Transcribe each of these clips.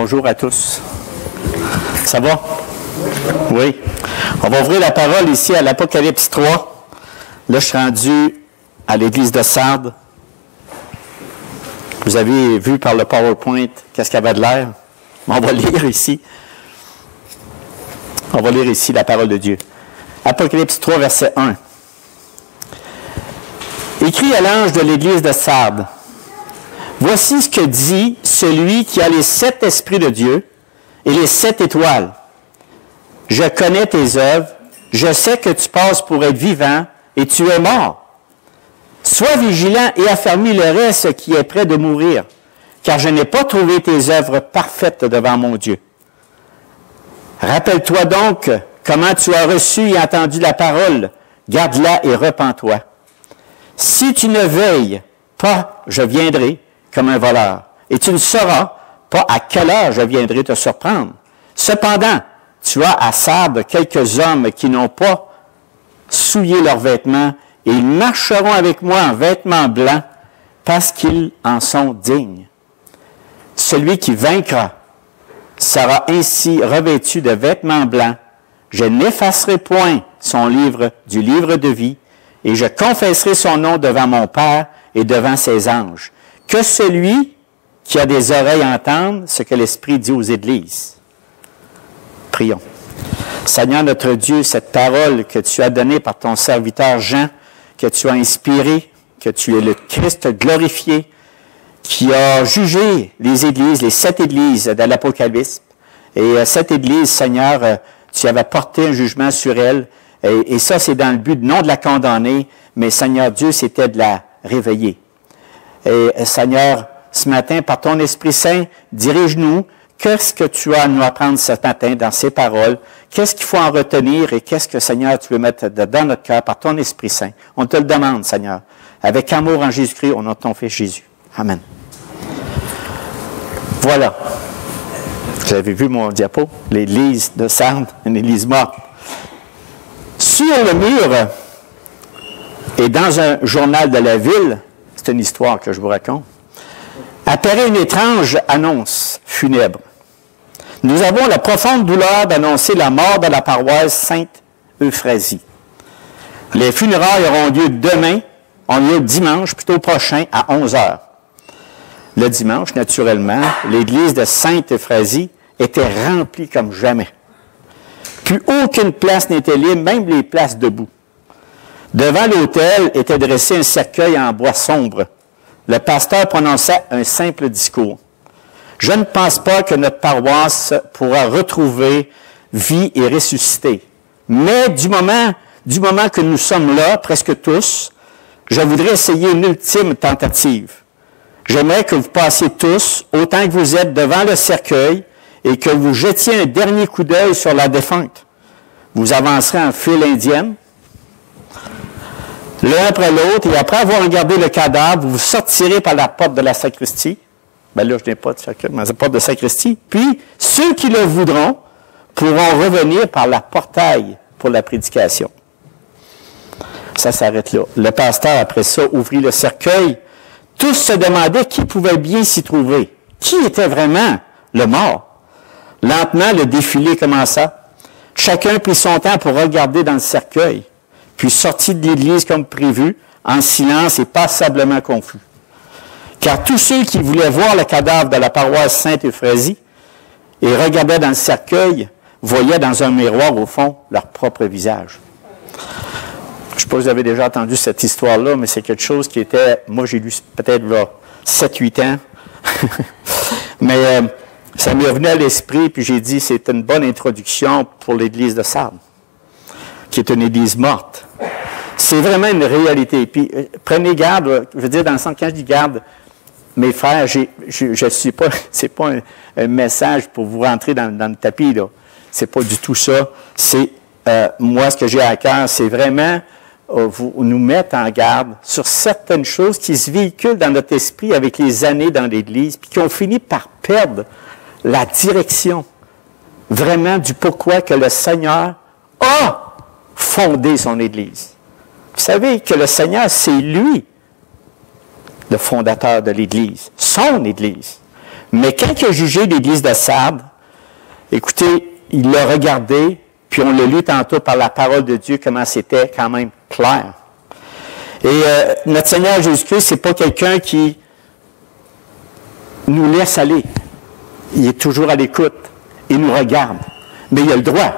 Bonjour à tous. Ça va? Oui. On va ouvrir la parole ici à l'Apocalypse 3. Là, je suis rendu à l'église de Sardes. Vous avez vu par le PowerPoint qu'est-ce qu'il y avait de l'air. On va lire ici. On va lire ici la parole de Dieu. Apocalypse 3, verset 1. Écrit à l'ange de l'église de Sardes. Voici ce que dit celui qui a les 7 esprits de Dieu et les 7 étoiles. Je connais tes œuvres, je sais que tu passes pour être vivant et tu es mort. Sois vigilant et affermis le reste qui est près de mourir, car je n'ai pas trouvé tes œuvres parfaites devant mon Dieu. Rappelle-toi donc comment tu as reçu et entendu la parole, garde-la et repens-toi. Si tu ne veilles pas, je viendrai comme un voleur, et tu ne sauras pas à quelle heure je viendrai te surprendre. Cependant, tu as à Sardes quelques hommes qui n'ont pas souillé leurs vêtements, et ils marcheront avec moi en vêtements blancs, parce qu'ils en sont dignes. Celui qui vaincra sera ainsi revêtu de vêtements blancs. Je n'effacerai point son livre du livre de vie, et je confesserai son nom devant mon Père et devant ses anges. Que celui qui a des oreilles entende ce que l'Esprit dit aux églises. Prions. Seigneur notre Dieu, cette parole que tu as donnée par ton serviteur Jean, que tu as inspirée, que tu es le Christ glorifié, qui a jugé les églises, les 7 églises de l'Apocalypse. Et cette église, Seigneur, tu avais porté un jugement sur elle. Et ça, c'est dans le but non de la condamner, mais Seigneur Dieu, c'était de la réveiller. Et Seigneur, ce matin, par ton Esprit Saint, dirige-nous. Qu'est-ce que tu as à nous apprendre ce matin dans ces paroles? Qu'est-ce qu'il faut en retenir et qu'est-ce que, Seigneur, tu veux mettre dans notre cœur par ton Esprit Saint? On te le demande, Seigneur. Avec amour en Jésus-Christ, au nom de ton Fils Jésus. Amen. Voilà. Vous avez vu mon diapo? L'église de Sardes, une église morte. Sur le mur et dans un journal de la ville, c'est une histoire que je vous raconte, apparaît une étrange annonce funèbre. Nous avons la profonde douleur d'annoncer la mort de la paroisse Sainte-Euphrasie. Les funérailles auront lieu demain, ont lieu dimanche, plutôt prochain, à 11h. Le dimanche, naturellement, l'église de Sainte-Euphrasie était remplie comme jamais. Plus aucune place n'était libre, même les places debout. Devant l'autel était dressé un cercueil en bois sombre. Le pasteur prononça un simple discours. Je ne pense pas que notre paroisse pourra retrouver vie et ressusciter. Mais du moment que nous sommes là, presque tous, je voudrais essayer une ultime tentative. J'aimerais que vous passiez tous, autant que vous êtes devant le cercueil, et que vous jetiez un dernier coup d'œil sur la défunte. Vous avancerez en file indienne, l'un après l'autre, et après avoir regardé le cadavre, vous sortirez par la porte de la sacristie. Bien là, je n'ai pas de cercueil, mais la porte de sacristie. Puis, ceux qui le voudront pourront revenir par la portail pour la prédication. Ça s'arrête là. Le pasteur, après ça, ouvrit le cercueil. Tous se demandaient qui pouvait bien s'y trouver. Qui était vraiment le mort? Lentement, le défilé commença. Chacun prit son temps pour regarder dans le cercueil, puis sortit de l'église comme prévu, en silence et passablement confus. Car tous ceux qui voulaient voir le cadavre de la paroisse Sainte-Euphrasie et regardaient dans le cercueil, voyaient dans un miroir, au fond, leur propre visage. Je ne sais pas si vous avez déjà entendu cette histoire-là, mais c'est quelque chose qui était... Moi, j'ai lu peut-être 7-8 ans. Mais ça m'est venu à l'esprit, puis j'ai dit, c'est une bonne introduction pour l'église de Sardes, qui est une église morte. C'est vraiment une réalité. Puis, prenez garde, je veux dire, dans le sens, quand je dis garde, mes frères, je suis pas, c'est pas un message pour vous rentrer dans le tapis, là. C'est pas du tout ça. C'est, moi, ce que j'ai à cœur, c'est vraiment vous nous mettre en garde sur certaines choses qui se véhiculent dans notre esprit avec les années dans l'Église, puis qui ont fini par perdre la direction, vraiment, du pourquoi que le Seigneur a fondé son Église. Vous savez que le Seigneur, c'est lui, le fondateur de l'Église, son Église. Mais quand il a jugé l'Église de Sardes, écoutez, il l'a regardé, puis on l'a lu tantôt par la parole de Dieu, comment c'était quand même clair. Et notre Seigneur Jésus-Christ, c'est pas quelqu'un qui nous laisse aller. Il est toujours à l'écoute. Il nous regarde. Mais il a le droit.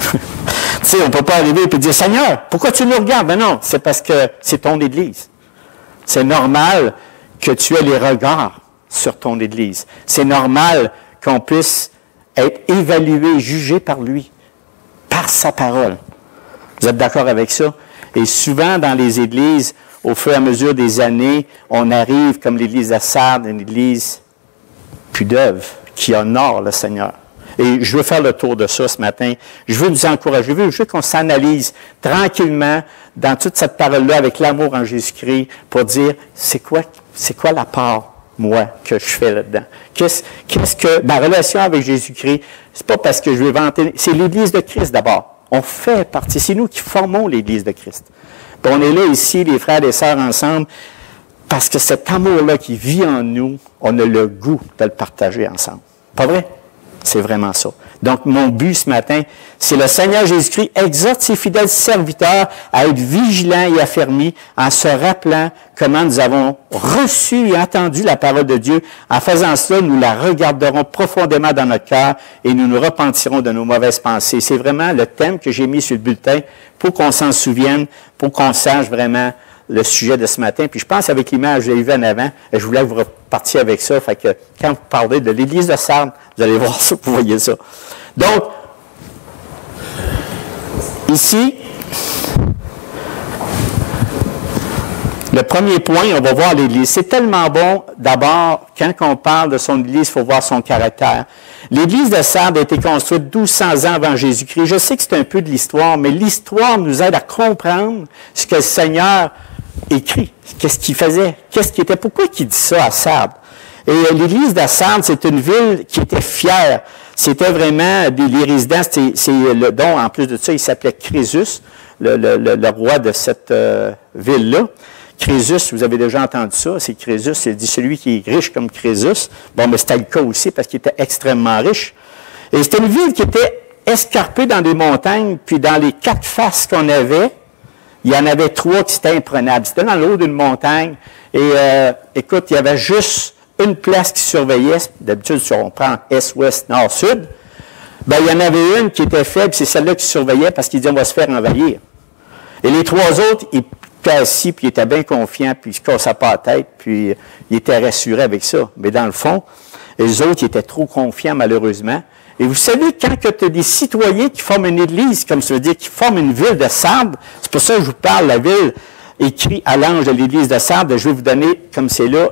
Tu sais, on ne peut pas arriver et dire, Seigneur, pourquoi tu nous regardes? Ben non, c'est parce que c'est ton Église. C'est normal que tu aies les regards sur ton Église. C'est normal qu'on puisse être évalué, jugé par lui, par sa parole. Vous êtes d'accord avec ça? Et souvent, dans les églises, au fur et à mesure des années, on arrive, comme l'Église de Sardes, une église plus d'œuvre, qui honore le Seigneur. Et je veux faire le tour de ça ce matin. Je veux nous encourager. Je veux qu'on s'analyse tranquillement dans toute cette parole-là avec l'amour en Jésus-Christ pour dire, c'est quoi la part, moi, que je fais là-dedans? Qu'est-ce que ma relation avec Jésus-Christ, c'est pas parce que je veux vanter, c'est l'Église de Christ d'abord. On fait partie, c'est nous qui formons l'Église de Christ. Puis on est là ici, les frères et les sœurs ensemble, parce que cet amour-là qui vit en nous, on a le goût de le partager ensemble. Pas vrai? C'est vraiment ça. Donc, mon but ce matin, c'est le Seigneur Jésus-Christ exhorte ses fidèles serviteurs à être vigilants et affermis en se rappelant comment nous avons reçu et entendu la parole de Dieu. En faisant cela, nous la regarderons profondément dans notre cœur et nous nous repentirons de nos mauvaises pensées. C'est vraiment le thème que j'ai mis sur le bulletin pour qu'on s'en souvienne, pour qu'on sache vraiment le sujet de ce matin. Puis je pense avec l'image que j'ai vue en avant, je voulais que vous repartiez avec ça. Fait que quand vous parlez de l'Église de Sardes, vous allez voir ça, vous voyez ça. Donc, ici, le premier point, on va voir l'Église. C'est tellement bon, d'abord, quand on parle de son Église, il faut voir son caractère. L'Église de Sardes a été construite 1200 ans avant Jésus-Christ. Je sais que c'est un peu de l'histoire, mais l'histoire nous aide à comprendre ce que le Seigneur écrit. Qu'est-ce qu'il faisait? Pourquoi il dit ça à Sardes? Et l'Église de Sardes, c'est une ville qui était fière. C'était vraiment, les résidents, c'est le don, en plus de ça, il s'appelait Crésus, le roi de cette ville-là. Crésus, vous avez déjà entendu ça, c'est Crésus, c'est dit celui qui est riche comme Crésus. Bon, mais c'était le cas aussi parce qu'il était extrêmement riche. Et c'était une ville qui était escarpée dans des montagnes, puis dans les 4 faces qu'on avait, il y en avait 3 qui étaient imprenables. C'était dans le haut d'une montagne, et écoute, il y avait juste une place qui surveillait. D'habitude, si on prend est, ouest, nord, sud, ben il y en avait une qui était faible, c'est celle-là qui surveillait parce qu'il dit on va se faire envahir. Et les 3 autres, ils étaient assis, puis ils étaient bien confiants, puis ils se cassaient pas la tête, puis ils étaient rassurés avec ça. Mais dans le fond, les autres, ils étaient trop confiants, malheureusement. Et vous savez, quand tu as des citoyens qui forment une église, comme ça veut dire, qui forment une ville de Sardes, c'est pour ça que je vous parle, la ville écrit à l'ange de l'église de Sardes, je vais vous donner, comme c'est là,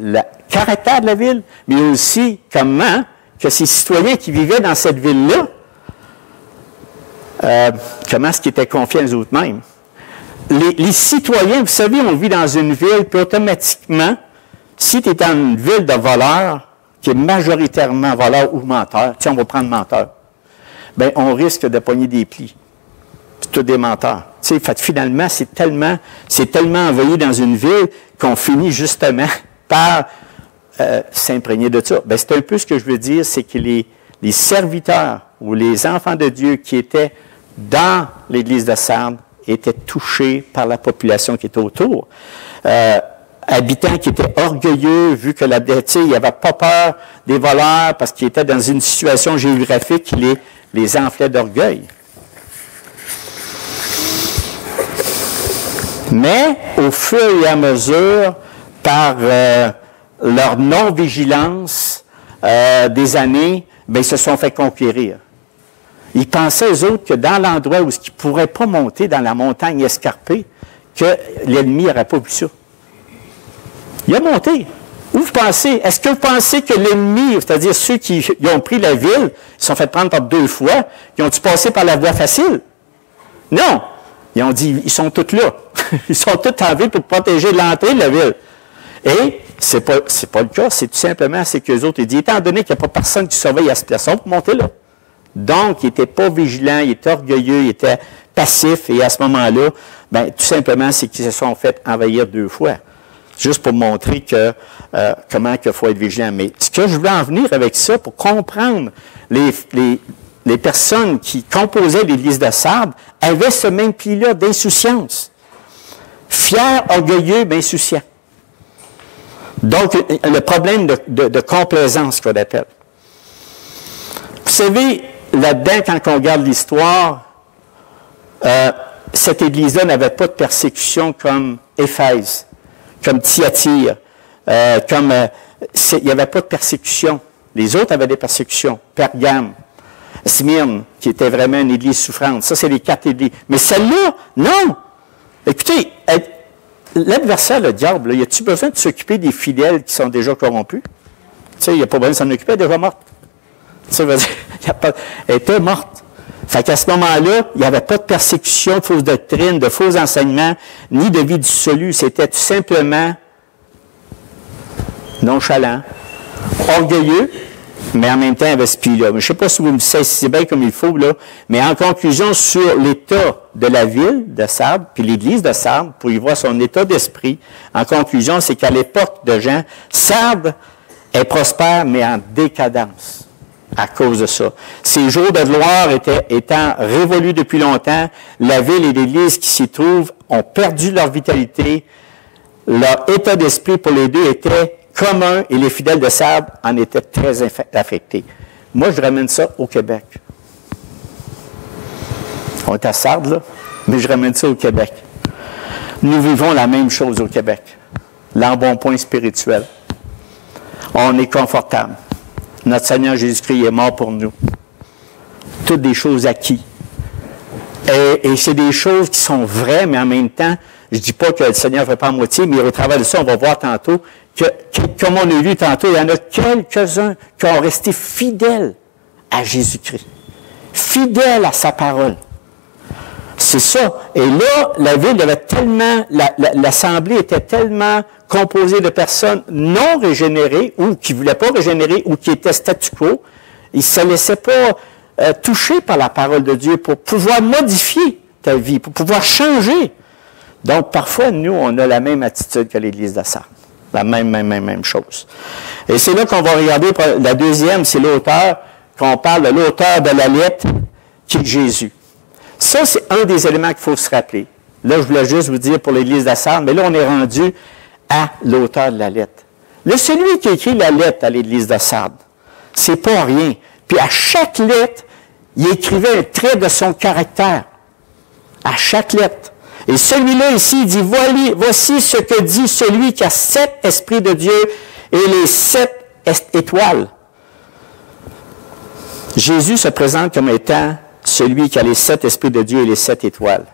le caractère de la ville, mais aussi comment que ces citoyens qui vivaient dans cette ville-là, comment est-ce qu'ils étaient confiants eux autres mêmes. Les citoyens, vous savez, on vit dans une ville, puis automatiquement, si tu es dans une ville de voleurs, qui est majoritairement voleur ou menteur, tiens, on va prendre menteur, bien, on risque de pogner des plis. C'est tous des menteurs. Tu sais, finalement, c'est tellement envahi dans une ville qu'on finit justement par s'imprégner de ça. Bien, c'est un peu ce que je veux dire, c'est que les serviteurs ou les enfants de Dieu qui étaient dans l'Église de Sardes étaient touchés par la population qui était autour. Habitants qui étaient orgueilleux, vu que il n'y avait pas peur des voleurs parce qu'ils étaient dans une situation géographique qui les enflait d'orgueil. Mais, au fur et à mesure, par leur non-vigilance des années, bien, ils se sont fait conquérir. Ils pensaient, eux autres, que dans l'endroit où ils ne pourraient pas monter dans la montagne escarpée, que l'ennemi n'aurait pas vu ça. Il a monté. Où vous pensez? Est-ce que vous pensez que l'ennemi, c'est-à-dire ceux qui ont pris la ville, ils se sont fait prendre par 2 fois, ils ont dû passer par la voie facile? Non. Ils ont dit, ils sont tous là. Ils sont tous en ville pour protéger l'entrée de la ville. Et c'est pas le cas, c'est tout simplement, c'est qu'eux autres, ils disent, étant donné qu'il n'y a pas personne qui surveille à cette place, on peut monter là. Donc, ils n'étaient pas vigilants, ils étaient orgueilleux, ils étaient passifs, et à ce moment-là, bien, tout simplement, c'est qu'ils se sont fait envahir 2 fois. Juste pour montrer que comment il faut être vigilant. Mais ce que je voulais en venir avec ça, pour comprendre les personnes qui composaient l'Église de Sardes, avaient ce même pli-là d'insouciance. Fiers, orgueilleux, mais insouciants. Donc, le problème de complaisance qu'on appelle. Vous savez, là-dedans, quand on regarde l'histoire, cette Église-là n'avait pas de persécution comme Éphèse, comme Thyatire, il n'y avait pas de persécution. Les autres avaient des persécutions. Pergame, Smyrne, qui était vraiment une Église souffrante. Ça, c'est les 4 Églises. Mais celle-là, non! Écoutez, l'adversaire, le diable, y a-t-il besoin de s'occuper des fidèles qui sont déjà corrompus? Tu sais, il n'y a pas besoin de s'en occuper, elle est déjà morte. Tu sais, elle était morte. Fait qu'à ce moment-là, il n'y avait pas de persécution, de fausses doctrines, de faux enseignements, ni de vie dissolue. C'était tout simplement nonchalant, orgueilleux, mais en même temps avec ce pli-là. Je ne sais pas si vous me saisissez bien comme il faut, là, mais en conclusion, sur l'état de la ville de Sardes, puis l'Église de Sardes, pour y voir son état d'esprit, en conclusion, c'est qu'à l'époque de Jean, Sardes est prospère, mais en décadence à cause de ça. Ces jours de gloire étant révolus depuis longtemps, la ville et l'Église qui s'y trouvent ont perdu leur vitalité. Leur état d'esprit pour les deux était commun et les fidèles de Sardes en étaient très affectés. Moi, je ramène ça au Québec. On est à Sardes, là, mais je ramène ça au Québec. Nous vivons la même chose au Québec. L'embonpoint spirituel. On est confortable. Notre Seigneur Jésus-Christ est mort pour nous. Toutes des choses acquises. Et c'est des choses qui sont vraies, mais en même temps, je ne dis pas que le Seigneur ne fait pas à moitié, mais au travers de ça, on va voir tantôt que, comme on a vu tantôt, il y en a quelques-uns qui ont resté fidèles à Jésus-Christ. Fidèles à sa parole. C'est ça. Et là, la ville avait tellement, l'assemblée était tellement composée de personnes non régénérées, ou qui ne voulaient pas régénérer, ou qui étaient statu quo. Ils ne se laissaient pas toucher par la parole de Dieu pour pouvoir modifier ta vie, pour pouvoir changer. Donc, parfois, nous, on a la même attitude que l'Église de Sardes. La même chose. Et c'est là qu'on va regarder, la deuxième, c'est l'auteur, qu'on parle de l'auteur de la lettre, qui est Jésus. Ça, c'est un des éléments qu'il faut se rappeler. Là, je voulais juste vous dire pour l'Église de Sardes, mais là, on est rendu à l'auteur de la lettre. Là, celui qui a écrit la lettre à l'Église de Sardes, c'est pas rien. Puis à chaque lettre, il écrivait un trait de son caractère. À chaque lettre. Et celui-là ici, il dit, voici ce que dit celui qui a 7 esprits de Dieu et les 7 étoiles. Jésus se présente comme étant celui qui a les 7 esprits de Dieu et les 7 étoiles.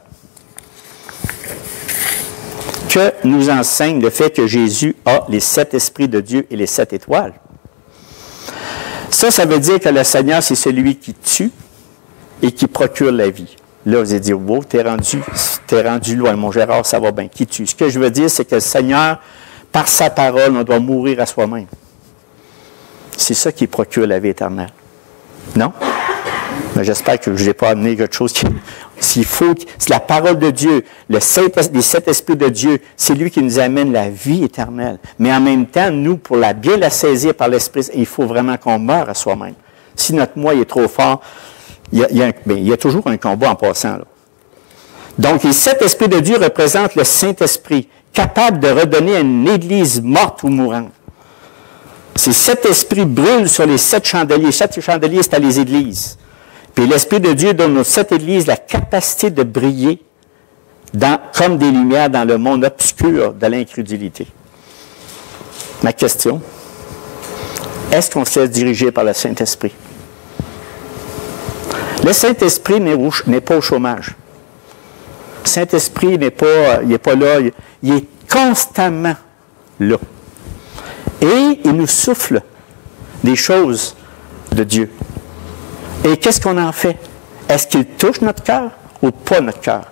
Que nous enseigne le fait que Jésus a les 7 esprits de Dieu et les 7 étoiles? Ça veut dire que le Seigneur, c'est celui qui tue et qui procure la vie. Là, vous allez dire, wow, t'es rendu loin, mon Gérard, ça va bien, qui tue? Ce que je veux dire, c'est que le Seigneur, par sa parole, on doit mourir à soi-même. C'est ça qui procure la vie éternelle. Non? Mais j'espère que je n'ai pas amené quelque chose qui... S'il faut, c'est la parole de Dieu, les 7 esprits de Dieu, c'est lui qui nous amène la vie éternelle. Mais en même temps, nous, pour bien la saisir par l'Esprit, il faut vraiment qu'on meure à soi-même. Si notre moi est trop fort, il y a toujours un combat en passant. Là. Donc, les 7 esprits de Dieu représentent le Saint-Esprit, capable de redonner à une Église morte ou mourante. Ces 7 esprits brûlent sur les 7 chandeliers. 7 chandeliers, c'est à les églises. Puis l'Esprit de Dieu donne aux 7 églises la capacité de briller comme des lumières dans le monde obscur de l'incrédulité. Ma question, est-ce qu'on se laisse diriger par le Saint-Esprit? Le Saint-Esprit n'est pas au chômage. Le Saint-Esprit n'est pas là, il est constamment là. Et il nous souffle des choses de Dieu. Et qu'est-ce qu'on en fait? Est-ce qu'il touche notre cœur ou pas notre cœur?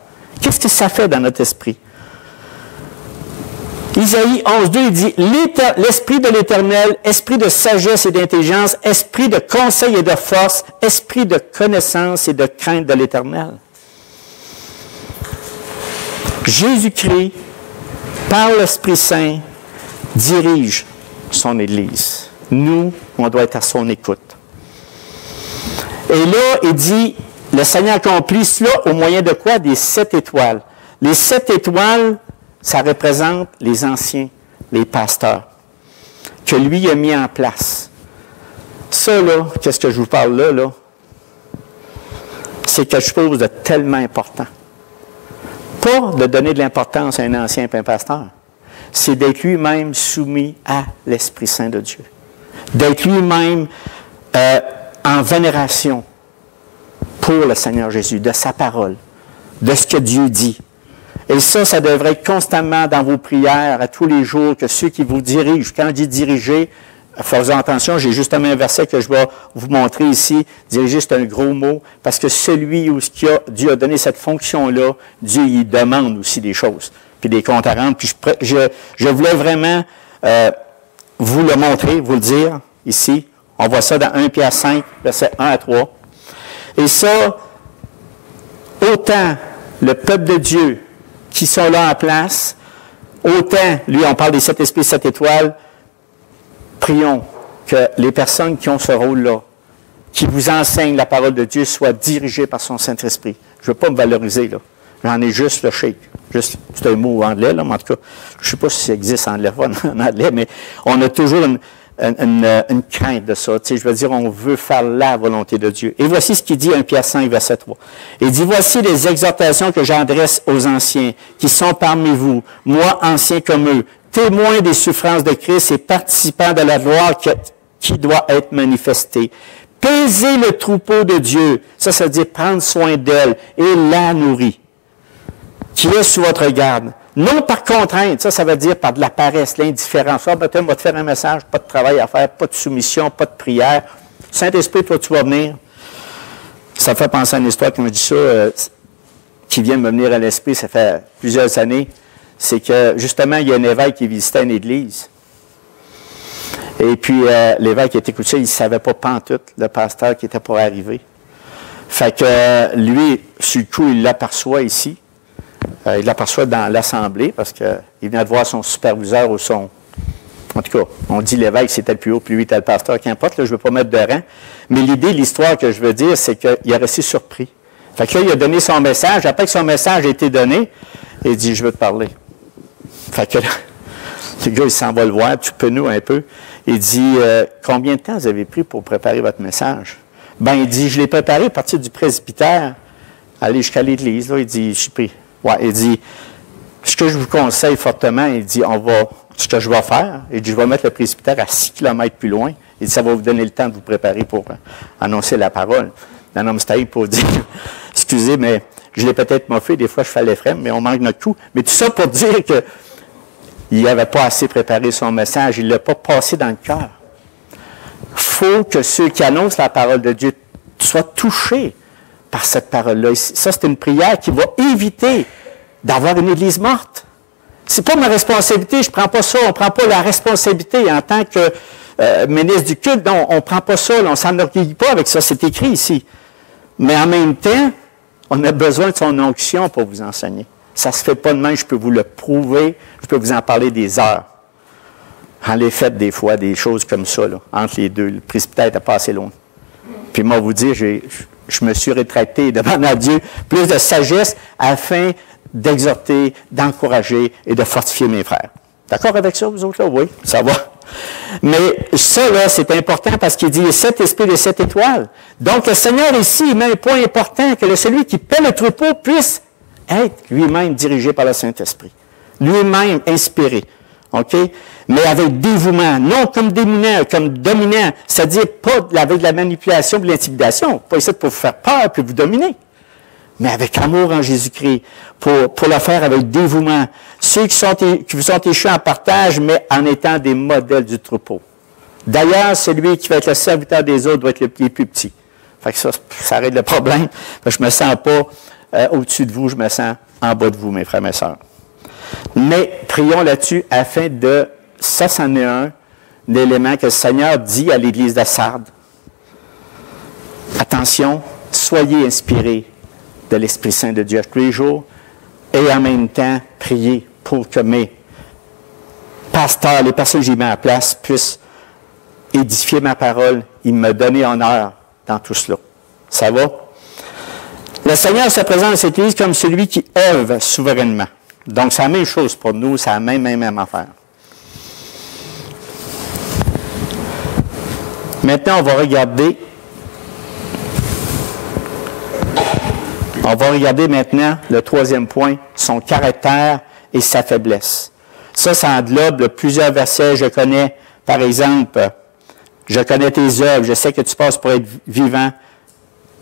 Qu'est-ce que ça fait dans notre esprit? Isaïe 11.2, il dit, l'Esprit de l'Éternel, esprit de sagesse et d'intelligence, esprit de conseil et de force, esprit de connaissance et de crainte de l'Éternel. Jésus-Christ, par l'Esprit Saint, dirige son Église. Nous, on doit être à son écoute. Et là, il dit, le Seigneur accomplit cela au moyen de quoi? Des 7 étoiles. Les 7 étoiles, ça représente les anciens, les pasteurs, que lui a mis en place. Ça, là, qu'est-ce que je vous parle là? C'est quelque chose de tellement important. Pas de donner de l'importance à un ancien et un pasteur. C'est d'être lui-même soumis à l'Esprit Saint de Dieu. D'être lui-même en vénération pour le Seigneur Jésus, de sa parole, de ce que Dieu dit. Et ça devrait être constamment dans vos prières, à tous les jours, que ceux qui vous dirigent, quand je dis diriger, faites attention, j'ai justement un verset que je vais vous montrer ici. Diriger, c'est un gros mot, parce que celui où Dieu a donné cette fonction-là, Dieu y demande aussi des choses, puis des comptes à rendre. Puis je voulais vraiment vous le montrer, vous le dire, ici. On voit ça dans 1 Pierre 5, versets 1 à 3. Et ça, autant le peuple de Dieu qui sont là en place, autant, lui, on parle des 7 esprits, 7 étoiles, prions que les personnes qui ont ce rôle-là, qui vous enseignent la parole de Dieu, soient dirigées par son Saint-Esprit. Je ne veux pas me valoriser, là. J'en ai juste le shake. Juste, c'est un mot anglais, là, mais en tout cas, je ne sais pas si ça existe en anglais, mais on a toujours une crainte de ça. Tu sais, je veux dire, on veut faire la volonté de Dieu. Et voici ce qu'il dit 1 Pierre 5, verset 3. Il dit, voici les exhortations que j'adresse aux anciens qui sont parmi vous, moi, ancien comme eux, témoins des souffrances de Christ et participants de la gloire qui doit être manifestée. Paisez le troupeau de Dieu, ça veut dire prendre soin d'elle et la nourrir, qui est sous votre garde. Non par contrainte, ça veut dire par de la paresse, l'indifférence. Ah, peut-être, on va te faire un message, pas de travail à faire, pas de soumission, pas de prière. Saint-Esprit, toi, tu vas venir. Ça me fait penser à une histoire, quand je dis ça, qui vient de me venir à l'esprit, ça fait plusieurs années. C'est que, justement, il y a un évêque qui visitait une église. Et puis, l'évêque était couché, il ne savait pas pantoute le pasteur qui était pour arriver. Fait que, lui, sur le coup, il l'aperçoit ici. Il l'aperçoit dans l'assemblée parce qu'il venait de voir son superviseur ou son... En tout cas, on dit l'évêque, c'était le plus haut, puis lui était le pasteur, qu'importe, là, je ne veux pas mettre de rang. Mais l'idée, l'histoire que je veux dire, c'est qu'il a resté surpris. Fait que là, il a donné son message. Après que son message a été donné, il dit, je veux te parler. Fait que là, le gars, il s'en va le voir, tu peux nous un peu. Il dit, combien de temps vous avez pris pour préparer votre message? Ben, il dit, je l'ai préparé à partir du presbytère, aller jusqu'à l'église. Là, il dit, je suis pris. Ouais, il dit, ce que je vous conseille fortement, il dit, ce que je vais faire, il dit, je vais mettre le presbytère à 6 km plus loin. Il dit, ça va vous donner le temps de vous préparer pour annoncer la parole. Un homme c'était pour dire, excusez, mais je l'ai peut-être moffé, des fois je fais les frères, mais on manque notre coup. Mais tout ça pour dire que il n'avait pas assez préparé son message, il ne l'a pas passé dans le cœur. Il faut que ceux qui annoncent la parole de Dieu soient touchés par cette parole-là. Ça, c'est une prière qui va éviter d'avoir une église morte. C'est pas ma responsabilité, je ne prends pas ça, on ne prend pas la responsabilité en tant que ministre du culte, non, on ne prend pas ça, on ne s'enorgueillit pas avec ça, c'est écrit ici. Mais en même temps, on a besoin de son onction pour vous enseigner. Ça ne se fait pas de même, je peux vous le prouver, je peux vous en parler des heures. En les faites des fois, des choses comme ça, là, entre les deux. Le presbytère n'était pas assez loin. Puis moi, vous dire, je me suis rétracté et demandé à Dieu plus de sagesse afin d'exhorter, d'encourager et de fortifier mes frères. D'accord avec ça, vous autres, là? Oui, ça va. Mais ça, là, c'est important parce qu'il dit 7 esprits et 7 étoiles. Donc, le Seigneur ici, il met un point important que celui qui paie le troupeau puisse être lui-même dirigé par le Saint-Esprit. Lui-même inspiré. OK? Mais avec dévouement, non comme dominant, c'est-à-dire pas avec de la manipulation, de l'intimidation, pas essayer pour vous faire peur puis vous dominer, mais avec amour en Jésus-Christ, pour le faire avec dévouement. Ceux qui vous sont échus en partage, mais en étant des modèles du troupeau. D'ailleurs, celui qui va être le serviteur des autres doit être le plus petit. Fait que ça règle le problème. Je ne me sens pas au-dessus de vous, je me sens en bas de vous, mes frères et mes sœurs. Mais prions là-dessus afin de... Ça, c'en est un élément que le Seigneur dit à l'Église de Sardes. Attention, soyez inspirés de l'Esprit Saint de Dieu tous les jours et en même temps, priez pour que mes pasteurs, les personnes que j'ai mis en place puissent édifier ma parole. Il m'a donné honneur dans tout cela. Ça va? Le Seigneur se présente dans cette Église comme celui qui œuvre souverainement. Donc, c'est la même chose pour nous, c'est la même affaire. Maintenant, on va regarder maintenant le troisième point, son caractère et sa faiblesse. Ça englobe plusieurs versets. Je connais, par exemple, je connais tes œuvres, je sais que tu passes pour être vivant,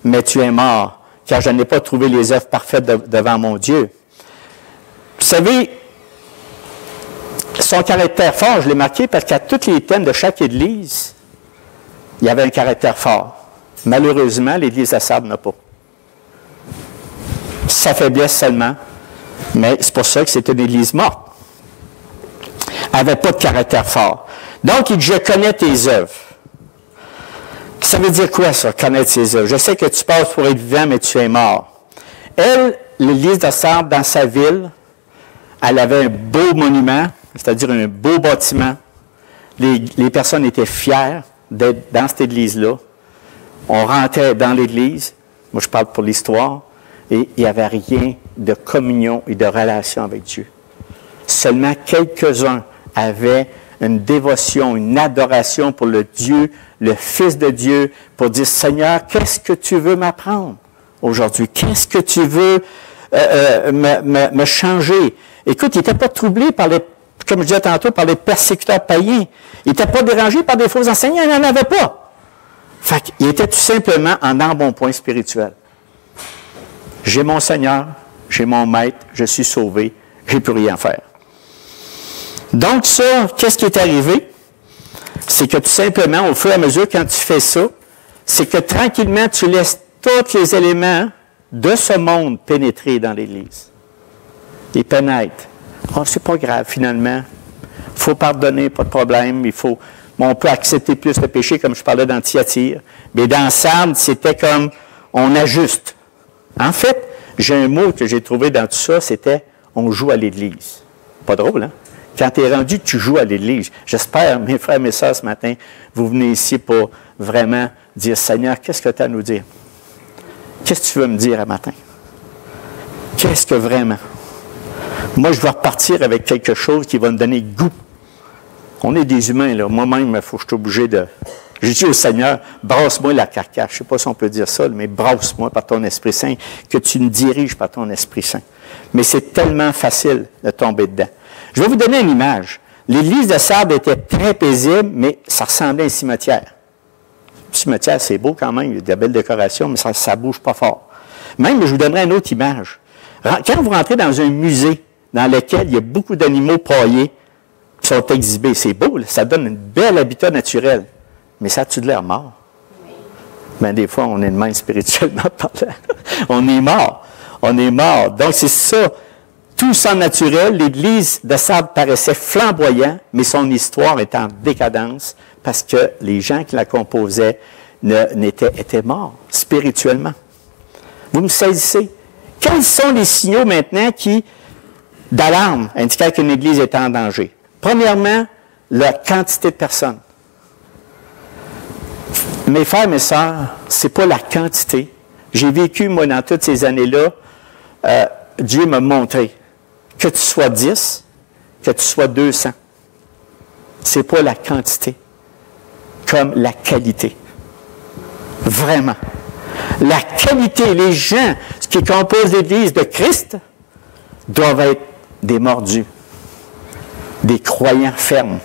mais tu es mort, car je n'ai pas trouvé les œuvres parfaites devant mon Dieu. Vous savez, son caractère fort, je l'ai marqué parce qu'à tous les thèmes de chaque Église, il y avait un caractère fort. Malheureusement, l'Église de Sardes n'a pas. Sa faiblesse seulement, mais c'est pour ça que c'est une Église morte. Elle n'avait pas de caractère fort. Donc, il dit, je connais tes œuvres. Ça veut dire quoi, ça, connaître ses œuvres? Je sais que tu passes pour être vivant, mais tu es mort. Elle, l'Église de Sardes, dans sa ville, elle avait un beau monument, c'est-à-dire un beau bâtiment. Les personnes étaient fières d'être dans cette Église-là. On rentrait dans l'Église, moi je parle pour l'histoire, et il n'y avait rien de communion et de relation avec Dieu. Seulement quelques-uns avaient une dévotion, une adoration pour le Dieu, le Fils de Dieu, pour dire, Seigneur, qu'est-ce que tu veux m'apprendre aujourd'hui? Qu'est-ce que tu veux me changer? Écoute, il n'était pas troublé par les, comme je disais tantôt, par les persécuteurs païens. Il n'était pas dérangé par des faux enseignants, il n'en avait pas. Fait qu'il était tout simplement en embonpoint spirituel. J'ai mon Seigneur, j'ai mon Maître, je suis sauvé, je n'ai plus rien à faire. Donc ça, qu'est-ce qui est arrivé? C'est que tout simplement, au fur et à mesure, quand tu fais ça, c'est que tranquillement, tu laisses tous les éléments de ce monde pénétrer dans l'Église. Ils pénètrent. Oh, c'est pas grave, finalement. Il faut pardonner, pas de problème. On peut accepter plus le péché, comme je parlais dans Thyatire. Mais dans Sardes, c'était comme, on ajuste. En fait, j'ai un mot que j'ai trouvé dans tout ça, c'était, on joue à l'Église. Pas drôle, hein? Quand tu es rendu, tu joues à l'Église. J'espère, mes frères et mes sœurs, ce matin, vous venez ici pour vraiment dire, Seigneur, qu'est-ce que tu as à nous dire? Qu'est-ce que tu veux me dire à matin? Qu'est-ce que vraiment? Moi, je vais repartir avec quelque chose qui va me donner goût. On est des humains, là. Moi-même, il faut que je sois obligé de... Je dis au Seigneur, brasse-moi la carcasse. Je ne sais pas si on peut dire ça, mais brasse-moi par ton Esprit Saint, que tu me diriges par ton Esprit Saint. Mais c'est tellement facile de tomber dedans. Je vais vous donner une image. L'église de Sardes était très paisible, mais ça ressemblait à un cimetière. Le cimetière, c'est beau quand même, il y a de belles décorations, mais ça ne bouge pas fort. Même, je vous donnerai une autre image. Quand vous rentrez dans un musée dans lequel il y a beaucoup d'animaux paillés qui sont exhibés, c'est beau, là, ça donne un bel habitat naturel. Mais ça a-tu de l'air mort? Bien, des fois, on est de même spirituellement parlant. On est mort. On est mort. Donc, c'est ça. Tout sans naturel, l'église de Sardes paraissait flamboyant, mais son histoire est en décadence parce que les gens qui la composaient étaient morts spirituellement. Vous me saisissez? Quels sont les signaux maintenant d'alarme indiquant qu'une église est en danger? Premièrement, la quantité de personnes. Mes frères, mes sœurs, c'est pas la quantité. J'ai vécu, moi, dans toutes ces années-là, Dieu m'a montré que tu sois 10, que tu sois 200. C'est pas la quantité, comme la qualité. Vraiment. La qualité, les gens qui composent l'Église de Christ doivent être des mordus, des croyants fermes.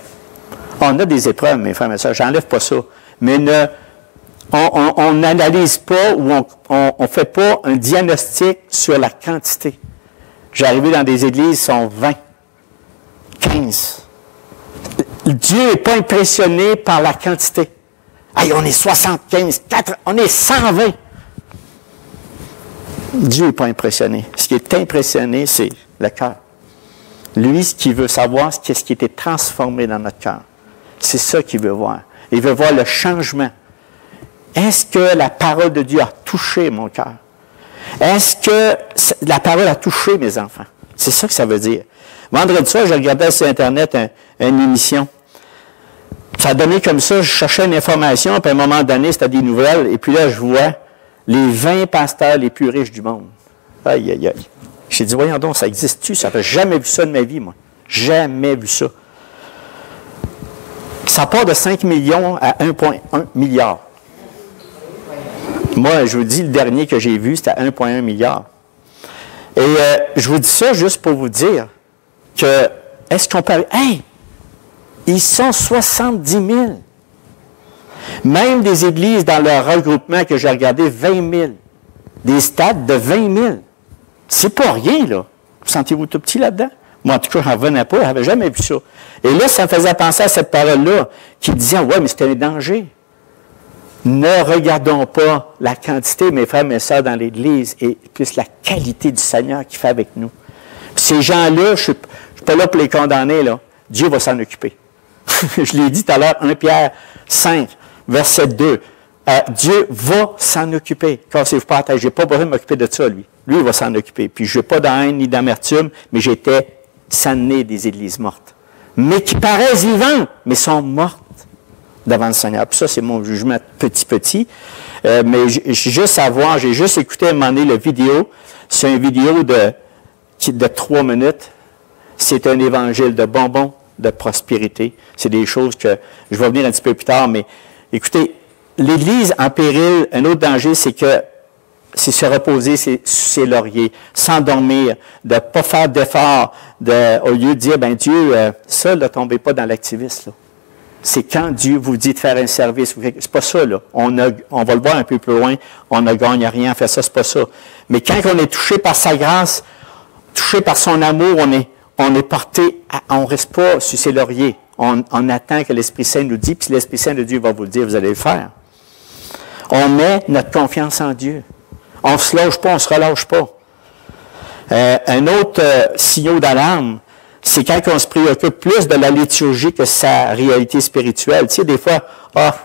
On a des épreuves, mes frères et mes sœurs, j'enlève pas ça, mais on n'analyse pas ou on ne fait pas un diagnostic sur la quantité. J'ai arrivé dans des églises, ils sont 20, 15. Dieu n'est pas impressionné par la quantité. Hey, on est 75, 4, on est 120. Dieu n'est pas impressionné. Ce qui est impressionné, c'est le cœur. Lui, ce qu'il veut savoir, c'est ce qui était transformé dans notre cœur. C'est ça qu'il veut voir. Il veut voir le changement. Est-ce que la parole de Dieu a touché mon cœur? Est-ce que la parole a touché mes enfants? C'est ça que ça veut dire. Vendredi soir, je regardais sur Internet une émission. Ça a donné comme ça, je cherchais une information, puis à un moment donné, c'était des nouvelles, et puis là, je vois les 20 pasteurs les plus riches du monde. Aïe, aïe, aïe. J'ai dit, voyons donc, ça existe-tu? Ça fait jamais vu ça de ma vie, moi. Jamais vu ça. Ça part de 5 millions à 1,1 milliard. Moi, je vous dis, le dernier que j'ai vu, c'était à 1,1 milliard. Et je vous dis ça juste pour vous dire que, est-ce qu'on peut... Hey! Ils sont 70 000. Même des églises dans leur regroupement que j'ai regardé, 20 000. Des stades de 20 000. C'est pas rien, là. Vous sentez-vous tout petit là-dedans? Moi, en tout cas, je n'en revenais pas, je n'avais jamais vu ça. Et là, ça me faisait penser à cette parole-là, qui disait, ouais, mais c'était un danger. Ne regardons pas la quantité, mes frères et mes sœurs, dans l'Église, et plus la qualité du Seigneur qu'il fait avec nous. Puis ces gens-là, je ne suis pas là pour les condamner, là. Dieu va s'en occuper. Je l'ai dit tout à l'heure, 1 Pierre 5, verset 2. Dieu va s'en occuper. Cassez-vous pas la tête. Je n'ai pas besoin de m'occuper de ça, lui. Lui, il va s'en occuper. Puis je n'ai pas de haine ni d'amertume, mais j'étais sané des églises mortes. Mais qui paraissent vivantes, mais sont mortes devant le Seigneur. Puis ça, c'est mon jugement petit. Mais j'ai juste à voir, j'ai juste écouté à un moment donné la vidéo. C'est une vidéo de 3 minutes. C'est un évangile de bonbons, de prospérité. C'est des choses que je vais venir un petit peu plus tard, mais écoutez, l'Église en péril, un autre danger, c'est se reposer sur ses lauriers, s'endormir, de ne pas faire d'efforts, au lieu de dire, ben Dieu, ça, ne tombez pas dans l'activisme. C'est quand Dieu vous dit de faire un service. C'est pas ça, là. On va le voir un peu plus loin, on ne gagne rien à faire ça, c'est pas ça. Mais quand on est touché par sa grâce, touché par son amour, on est porté, on ne reste pas sur ses lauriers. On attend que l'Esprit Saint nous dise, puis l'Esprit Saint de Dieu va vous le dire, vous allez le faire. On met notre confiance en Dieu. On ne se lâche pas, on ne se relâche pas. Un autre signal d'alarme, c'est quand on se préoccupe plus de la liturgie que sa réalité spirituelle. Tu sais, des fois,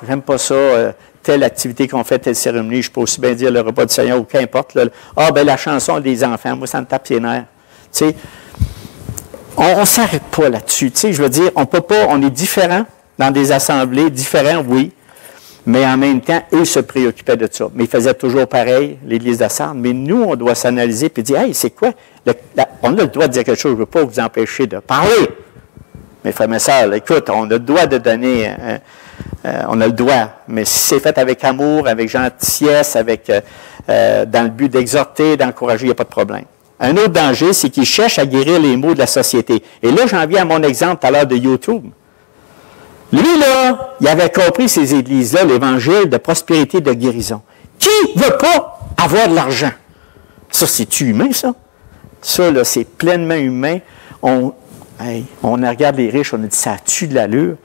j'aime pas ça, telle activité qu'on fait, telle cérémonie, je peux aussi bien dire le repas du Seigneur ou qu'importe. La chanson des enfants, moi, ça me tape les nerfs. Tu sais, on ne s'arrête pas là-dessus. Tu sais, je veux dire, on peut pas, on est différents dans des assemblées, différents, oui, mais en même temps, eux se préoccupaient de ça. Mais ils faisaient toujours pareil, l'Église de Sardes. Mais nous, on doit s'analyser et dire, hey, c'est quoi? On a le droit de dire quelque chose, je ne veux pas vous empêcher de parler. Mes frères et mes sœurs, écoute, on a le droit de donner, on a le droit, mais si c'est fait avec amour, avec gentillesse, dans le but d'exhorter, d'encourager, il n'y a pas de problème. Un autre danger, c'est qu'ils cherchent à guérir les maux de la société. Et là, j'en viens à mon exemple tout à l'heure de YouTube. Lui, là, il avait compris ces églises-là, l'évangile de prospérité et de guérison. Qui ne veut pas avoir de l'argent? Ça, c'est-tu humain, ça? Ça, là, c'est pleinement humain. On regarde les riches, on a dit, ça a-tu de l'allure?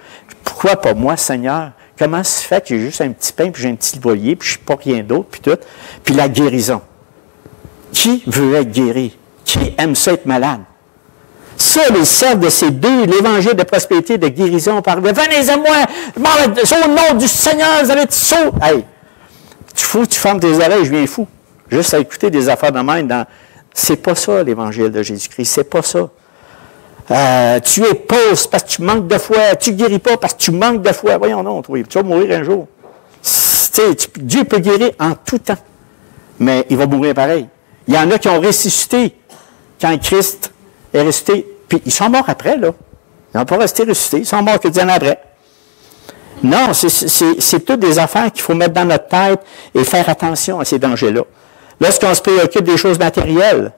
Pourquoi pas moi, Seigneur? Comment se fait que j'ai juste un petit pain, puis j'ai un petit voilier, puis je ne suis pas rien d'autre, puis tout? Puis la guérison. Qui veut être guéri? Qui aime ça être malade? Ça, les servent de ces deux, l'évangile de prospérité, de guérison, on parle de « Venez à moi, au nom du Seigneur, vous allez être sauvés. » Hey, tu fermes tes oreilles, je viens fou. Juste à écouter des affaires de même. C'est pas ça, l'évangile de Jésus-Christ, c'est pas ça. Tu es pauvre parce que tu manques de foi. Tu ne guéris pas parce que tu manques de foi. Voyons non, tu vas mourir un jour. Dieu peut guérir en tout temps, mais il va mourir pareil. Il y en a qui ont ressuscité quand Christ est ressuscité. Puis ils sont morts après, là. Ils n'ont pas resté ressuscités. Ils sont morts que 10 ans après. Non, c'est toutes des affaires qu'il faut mettre dans notre tête et faire attention à ces dangers-là. Lorsqu'on se préoccupe des choses matérielles,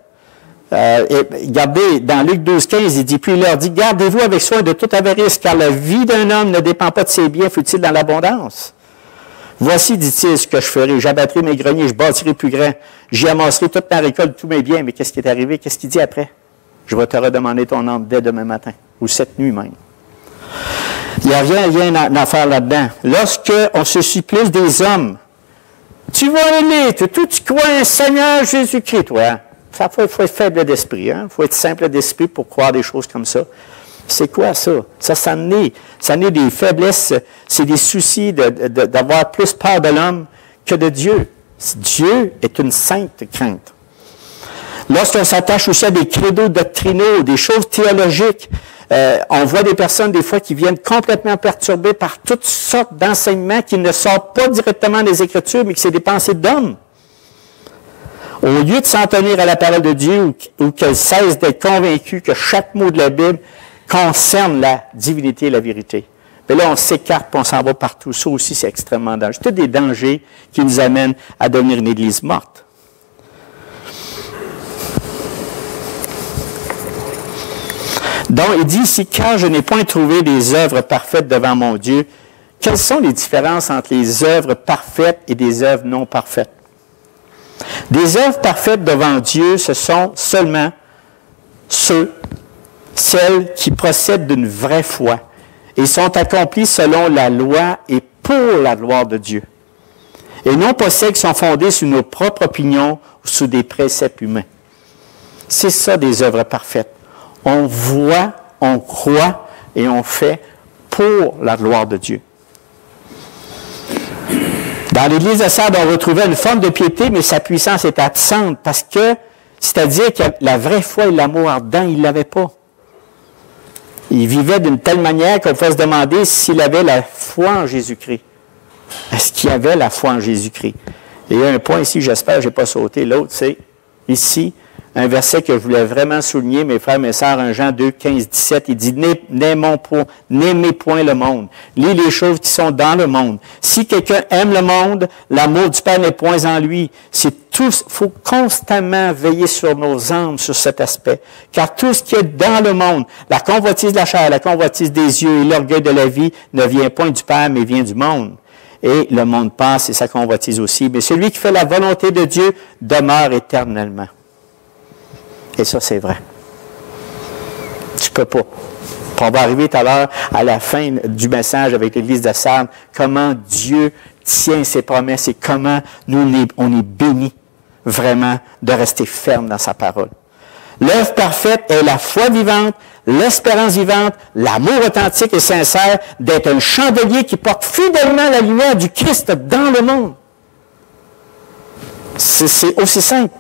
regardez, dans Luc 12,15, il dit, puis il leur dit, gardez-vous avec soin de toute avarice, car la vie d'un homme ne dépend pas de ses biens, fut-il dans l'abondance. Voici, dit-il, ce que je ferai. J'abattrai mes greniers, je bâtirai plus grand. J'y amasserai toute ma récolte, tous mes biens. Mais qu'est-ce qui est arrivé? Qu'est-ce qu'il dit après? Je vais te redemander ton âme dès demain matin, ou cette nuit même. Il n'y a rien à faire là-dedans. Lorsqu'on se suit plus des hommes, tu vas aimer, tu crois un Seigneur Jésus-Christ, toi. Il faut être faible d'esprit, hein? Il faut être simple d'esprit pour croire des choses comme ça. C'est quoi ça? Ça naît des faiblesses, c'est des soucis d'avoir plus peur de l'homme que de Dieu. Dieu est une sainte crainte. Lorsqu'on s'attache aussi à des credos doctrinaux, des choses théologiques, on voit des personnes des fois qui viennent complètement perturbées par toutes sortes d'enseignements qui ne sortent pas directement des Écritures, mais que c'est des pensées d'hommes. Au lieu de s'en tenir à la parole de Dieu ou qu'elle cesse d'être convaincue que chaque mot de la Bible concerne la divinité et la vérité. Mais là, on s'écarte et on s'en va partout. Ça aussi, c'est extrêmement dangereux. C'est tous des dangers qui nous amènent à devenir une Église morte. Donc, il dit ici, car je n'ai point trouvé des œuvres parfaites devant mon Dieu. Quelles sont les différences entre les œuvres parfaites et des œuvres non parfaites? Des œuvres parfaites devant Dieu, ce sont seulement celles qui procèdent d'une vraie foi et sont accomplies selon la loi et pour la gloire de Dieu. Et non pas celles qui sont fondées sur nos propres opinions ou sur des préceptes humains. C'est ça des œuvres parfaites. On voit, on croit et on fait pour la gloire de Dieu. Dans l'Église de Sardes, on retrouvait une forme de piété, mais sa puissance est absente parce que, c'est-à-dire que la vraie foi et l'amour ardent, il ne l'avait pas. Il vivait d'une telle manière qu'on peut se demander s'il avait la foi en Jésus-Christ. Est-ce qu'il avait la foi en Jésus-Christ? Et il y a un point ici, j'espère que je n'ai pas sauté. L'autre, c'est ici, un verset que je voulais vraiment souligner, mes frères, mes sœurs, 1 Jean 2, 15, 17, il dit « N'aimez point le monde, lis les choses qui sont dans le monde. Si quelqu'un aime le monde, l'amour du Père n'est point en lui. » Il faut constamment veiller sur nos âmes, sur cet aspect. Car tout ce qui est dans le monde, la convoitise de la chair, la convoitise des yeux et l'orgueil de la vie, ne vient point du Père, mais vient du monde. Et le monde passe et sa convoitise aussi. Mais celui qui fait la volonté de Dieu demeure éternellement. Et ça, c'est vrai. Tu peux pas. On va arriver tout à l'heure à la fin du message avec l'Église de Sardes, comment Dieu tient ses promesses et comment nous, on est bénis vraiment de rester ferme dans sa parole. L'œuvre parfaite est la foi vivante, l'espérance vivante, l'amour authentique et sincère d'être un chandelier qui porte fidèlement la lumière du Christ dans le monde. C'est aussi simple.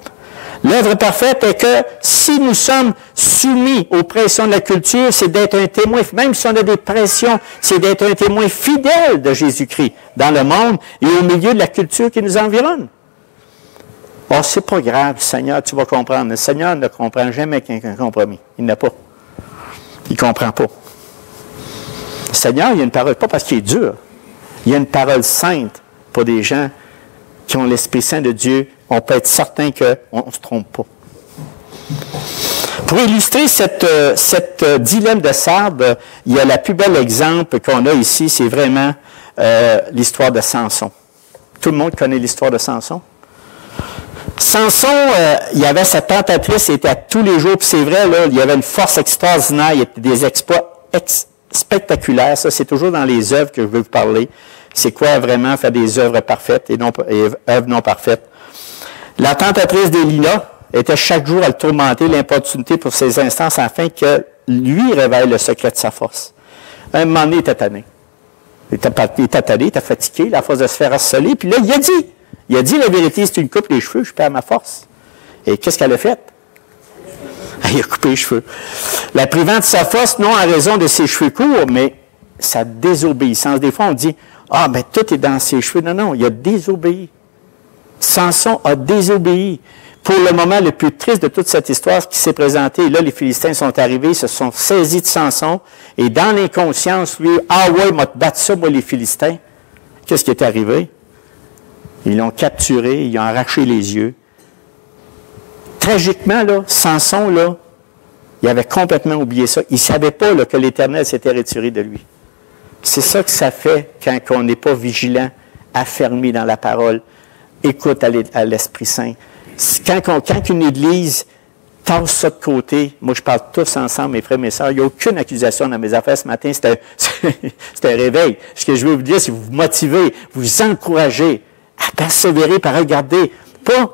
L'œuvre parfaite est que si nous sommes soumis aux pressions de la culture, c'est d'être un témoin, même si on a des pressions, c'est d'être un témoin fidèle de Jésus-Christ dans le monde et au milieu de la culture qui nous environne. Oh, c'est pas grave, Seigneur, tu vas comprendre. Le Seigneur ne comprend jamais qu'un compromis. Il n'a pas. Il ne comprend pas. Le Seigneur, il y a une parole, pas parce qu'il est dur, il y a une parole sainte pour des gens qui ont l'Esprit Saint de Dieu. On peut être certain qu'on ne se trompe pas. Pour illustrer cette dilemme de Sardes, il y a le plus bel exemple qu'on a ici, c'est vraiment l'histoire de Samson. Tout le monde connaît l'histoire de Samson. Samson, il y avait cette tentatrice, il était à tous les jours, puis c'est vrai, là, il y avait une force extraordinaire, il y avait des exploits spectaculaires. Ça, c'est toujours dans les œuvres que je veux vous parler. C'est quoi vraiment faire des œuvres parfaites et œuvres non parfaites. La tentatrice d'Élina était chaque jour à le tourmenter, l'importunité pour ses instances, afin que lui révèle le secret de sa force. À un moment donné, il était tanné. Il était tanné, il était fatigué, la force de se faire harceler, puis là, il a dit la vérité, si tu me coupes les cheveux, je perds ma force. Et qu'est-ce qu'elle a fait? Il a coupé les cheveux. La privant de sa force, non en raison de ses cheveux courts, mais sa désobéissance. Des fois, on dit, ah, mais tout est dans ses cheveux. Non, non, il a désobéi. Samson a désobéi. Pour le moment le plus triste de toute cette histoire qui s'est présentée, et là, les Philistins sont arrivés, se sont saisis de Samson, et dans l'inconscience, lui, ah ouais, m'a battu ça, moi, les Philistins. Qu'est-ce qui est arrivé? Ils l'ont capturé, ils ont arraché les yeux. Tragiquement, là, Samson, là, il avait complètement oublié ça. Il ne savait pas là, que l'Éternel s'était retiré de lui. C'est ça que ça fait quand on n'est pas vigilant, affermi dans la parole, écoute à l'Esprit Saint. Quand une Église tasse ça de côté, moi je parle tous ensemble, mes frères, mes sœurs, il n'y a aucune accusation dans mes affaires ce matin, c'est un réveil. Ce que je veux vous dire, c'est vous motiver, vous encourager à persévérer, à regarder, pas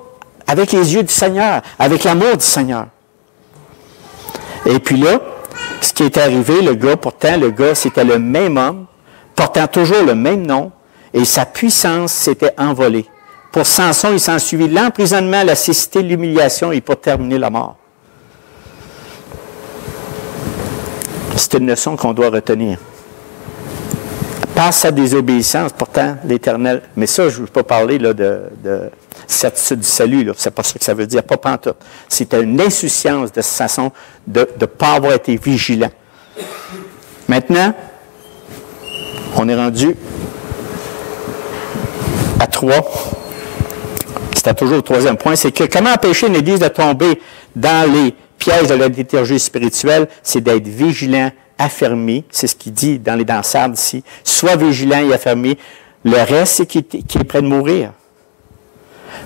avec les yeux du Seigneur, avec l'amour du Seigneur. Et puis là, ce qui est arrivé, le gars, c'était le même homme, portant toujours le même nom, et sa puissance s'était envolée. Pour Samson, il s'en suivit l'emprisonnement, la cécité, l'humiliation et pour terminer la mort. C'est une leçon qu'on doit retenir. Passe à désobéissance, pourtant, l'Éternel. Mais ça, je ne veux pas parler là, de certitude du salut. C'est pas ça que ça veut dire, pas pantoute. C'est une insouciance de cette façon de ne pas avoir été vigilant. Maintenant, on est rendu à 3. C'était toujours le troisième point. C'est que comment empêcher une Église de tomber dans les piège de la liturgie spirituelle, c'est d'être vigilant, affermi. C'est ce qu'il dit dans les dansardes ici. Sois vigilant et affermi. Le reste, c'est qu'il est prêt de mourir.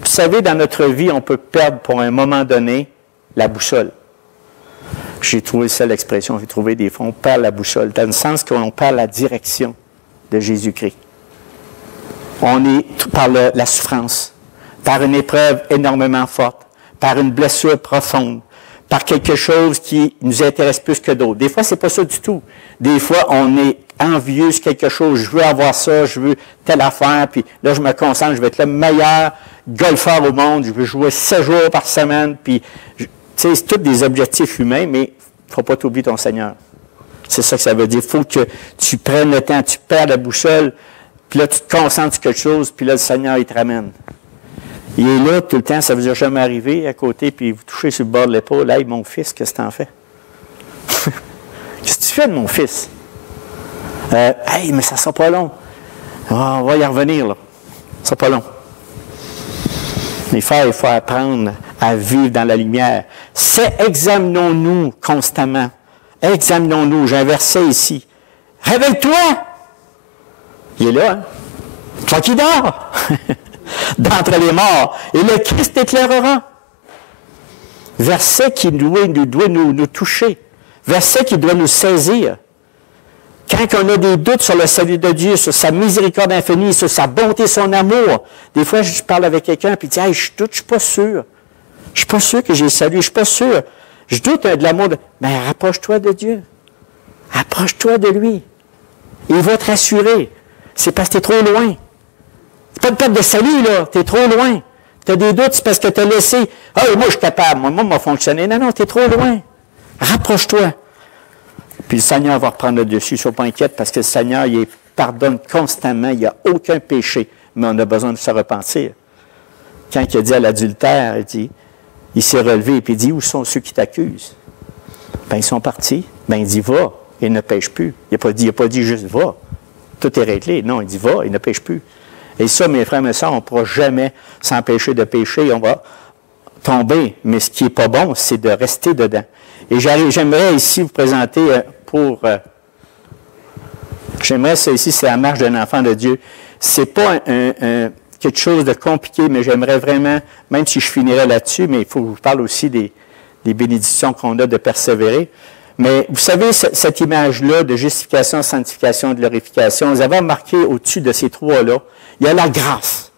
Vous savez, dans notre vie, on peut perdre pour un moment donné la boussole. J'ai trouvé ça l'expression, j'ai trouvé des fois, on perd la boussole, dans le sens qu'on perd la direction de Jésus-Christ. On est par la souffrance, par une épreuve énormément forte, par une blessure profonde, par quelque chose qui nous intéresse plus que d'autres. Des fois, c'est pas ça du tout. Des fois, on est envieux sur quelque chose. Je veux avoir ça, je veux telle affaire, puis là, je me concentre, je vais être le meilleur golfeur au monde, je veux jouer 7 jours par semaine, puis, tu sais, c'est tous des objectifs humains, mais il ne faut pas t'oublier ton Seigneur. C'est ça que ça veut dire. Il faut que tu prennes le temps, tu perds la boussole, puis là, tu te concentres sur quelque chose, puis là, le Seigneur, il te ramène. Il est là tout le temps, ça ne vous est jamais arrivé à côté, puis vous touchez sur le bord de l'épaule. Hey, mon fils, qu'est-ce que tu en fais? Qu'est-ce que tu fais de mon fils? Hey, mais ça ne sera pas long. Oh, on va y revenir, là. Ça ne sera pas long. Les frères, il faut apprendre à vivre dans la lumière. Examinons-nous constamment. Examinons-nous. J'ai un verset ici. Réveille-toi! Il est là, hein? Toi qui dors! D'entre les morts, et le Christ éclairera. Verset qui doit nous toucher. Verset qui doit nous saisir. Quand on a des doutes sur le salut de Dieu, sur sa miséricorde infinie, sur sa bonté, son amour, des fois, je parle avec quelqu'un et il dit « Hey, je doute, je ne suis pas sûr. Je ne suis pas sûr que j'ai le salut, je ne suis pas sûr. Je doute de l'amour. » Ben, rapproche-toi de Dieu. Approche-toi de lui. Il va te rassurer. C'est parce que tu es trop loin. C'est pas une perte de salut, là. Tu es trop loin. Tu as des doutes, c'est parce que tu as laissé. Ah, moi, je suis capable. Moi, m'a fonctionné. Non, tu es trop loin. Rapproche-toi. Puis le Seigneur va reprendre le dessus. Ne sois pas inquiète parce que le Seigneur, il pardonne constamment. Il n'y a aucun péché. Mais on a besoin de se repentir. Quand il a dit à l'adultère, il s'est relevé et puis il dit, où sont ceux qui t'accusent? Ben, ils sont partis. Ben, il dit, va et ne pêche plus. Il n'a pas dit juste va. Tout est réglé. Non, il dit, va et ne pêche plus. Et ça, mes frères et mes sœurs, on ne pourra jamais s'empêcher de pécher. On va tomber. Mais ce qui n'est pas bon, c'est de rester dedans. Et j'aimerais ici vous présenter j'aimerais ça ici, c'est la marche d'un enfant de Dieu. C'est pas quelque chose de compliqué, mais j'aimerais vraiment, même si je finirais là-dessus, mais il faut que je vous parle aussi des bénédictions qu'on a de persévérer. Mais vous savez, cette image-là de justification, sanctification, glorification, vous avez remarqué au-dessus de ces trois-là, il y a la grâce.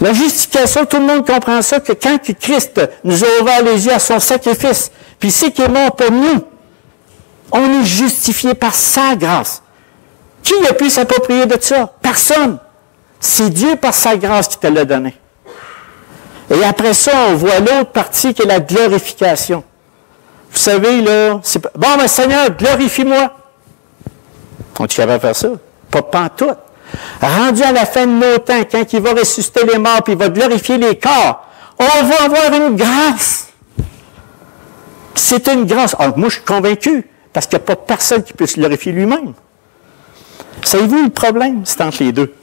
La justification, tout le monde comprend ça, que quand Christ nous a ouvert les yeux à son sacrifice, puis c'est qu'il est mort pour nous, on est justifié par sa grâce. Qui a pu s'approprier de ça? Personne. C'est Dieu par sa grâce qui te l'a donné. Et après ça, on voit l'autre partie qui est la glorification. Vous savez, là, c'est bon, mais Seigneur, glorifie-moi. On est capable de faire ça? Pas pantoute. Rendu à la fin de nos temps, quand il va ressusciter les morts puis il va glorifier les corps, on va avoir une grâce. C'est une grâce. Alors, moi, je suis convaincu, parce qu'il n'y a pas personne qui puisse glorifier lui-même. Savez-vous le problème? C'est entre les deux.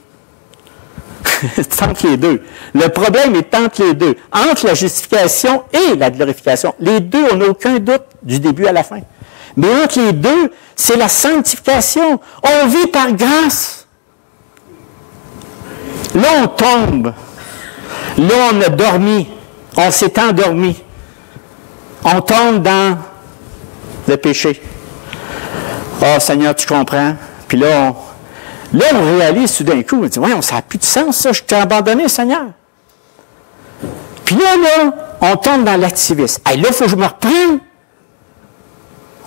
C'est entre les deux. Le problème est entre les deux. Entre la justification et la glorification. Les deux, on n'a aucun doute du début à la fin. Mais entre les deux, c'est la sanctification. On vit par grâce. Là, on tombe. Là, on a dormi. On s'est endormi. On tombe dans le péché. Oh, Seigneur, tu comprends? Puis là, on réalise tout d'un coup, on dit, ouais, ça n'a plus de sens, ça, je t'ai abandonné, Seigneur. Puis là, on tombe dans l'activisme. Hey, là, il faut que je me reprenne.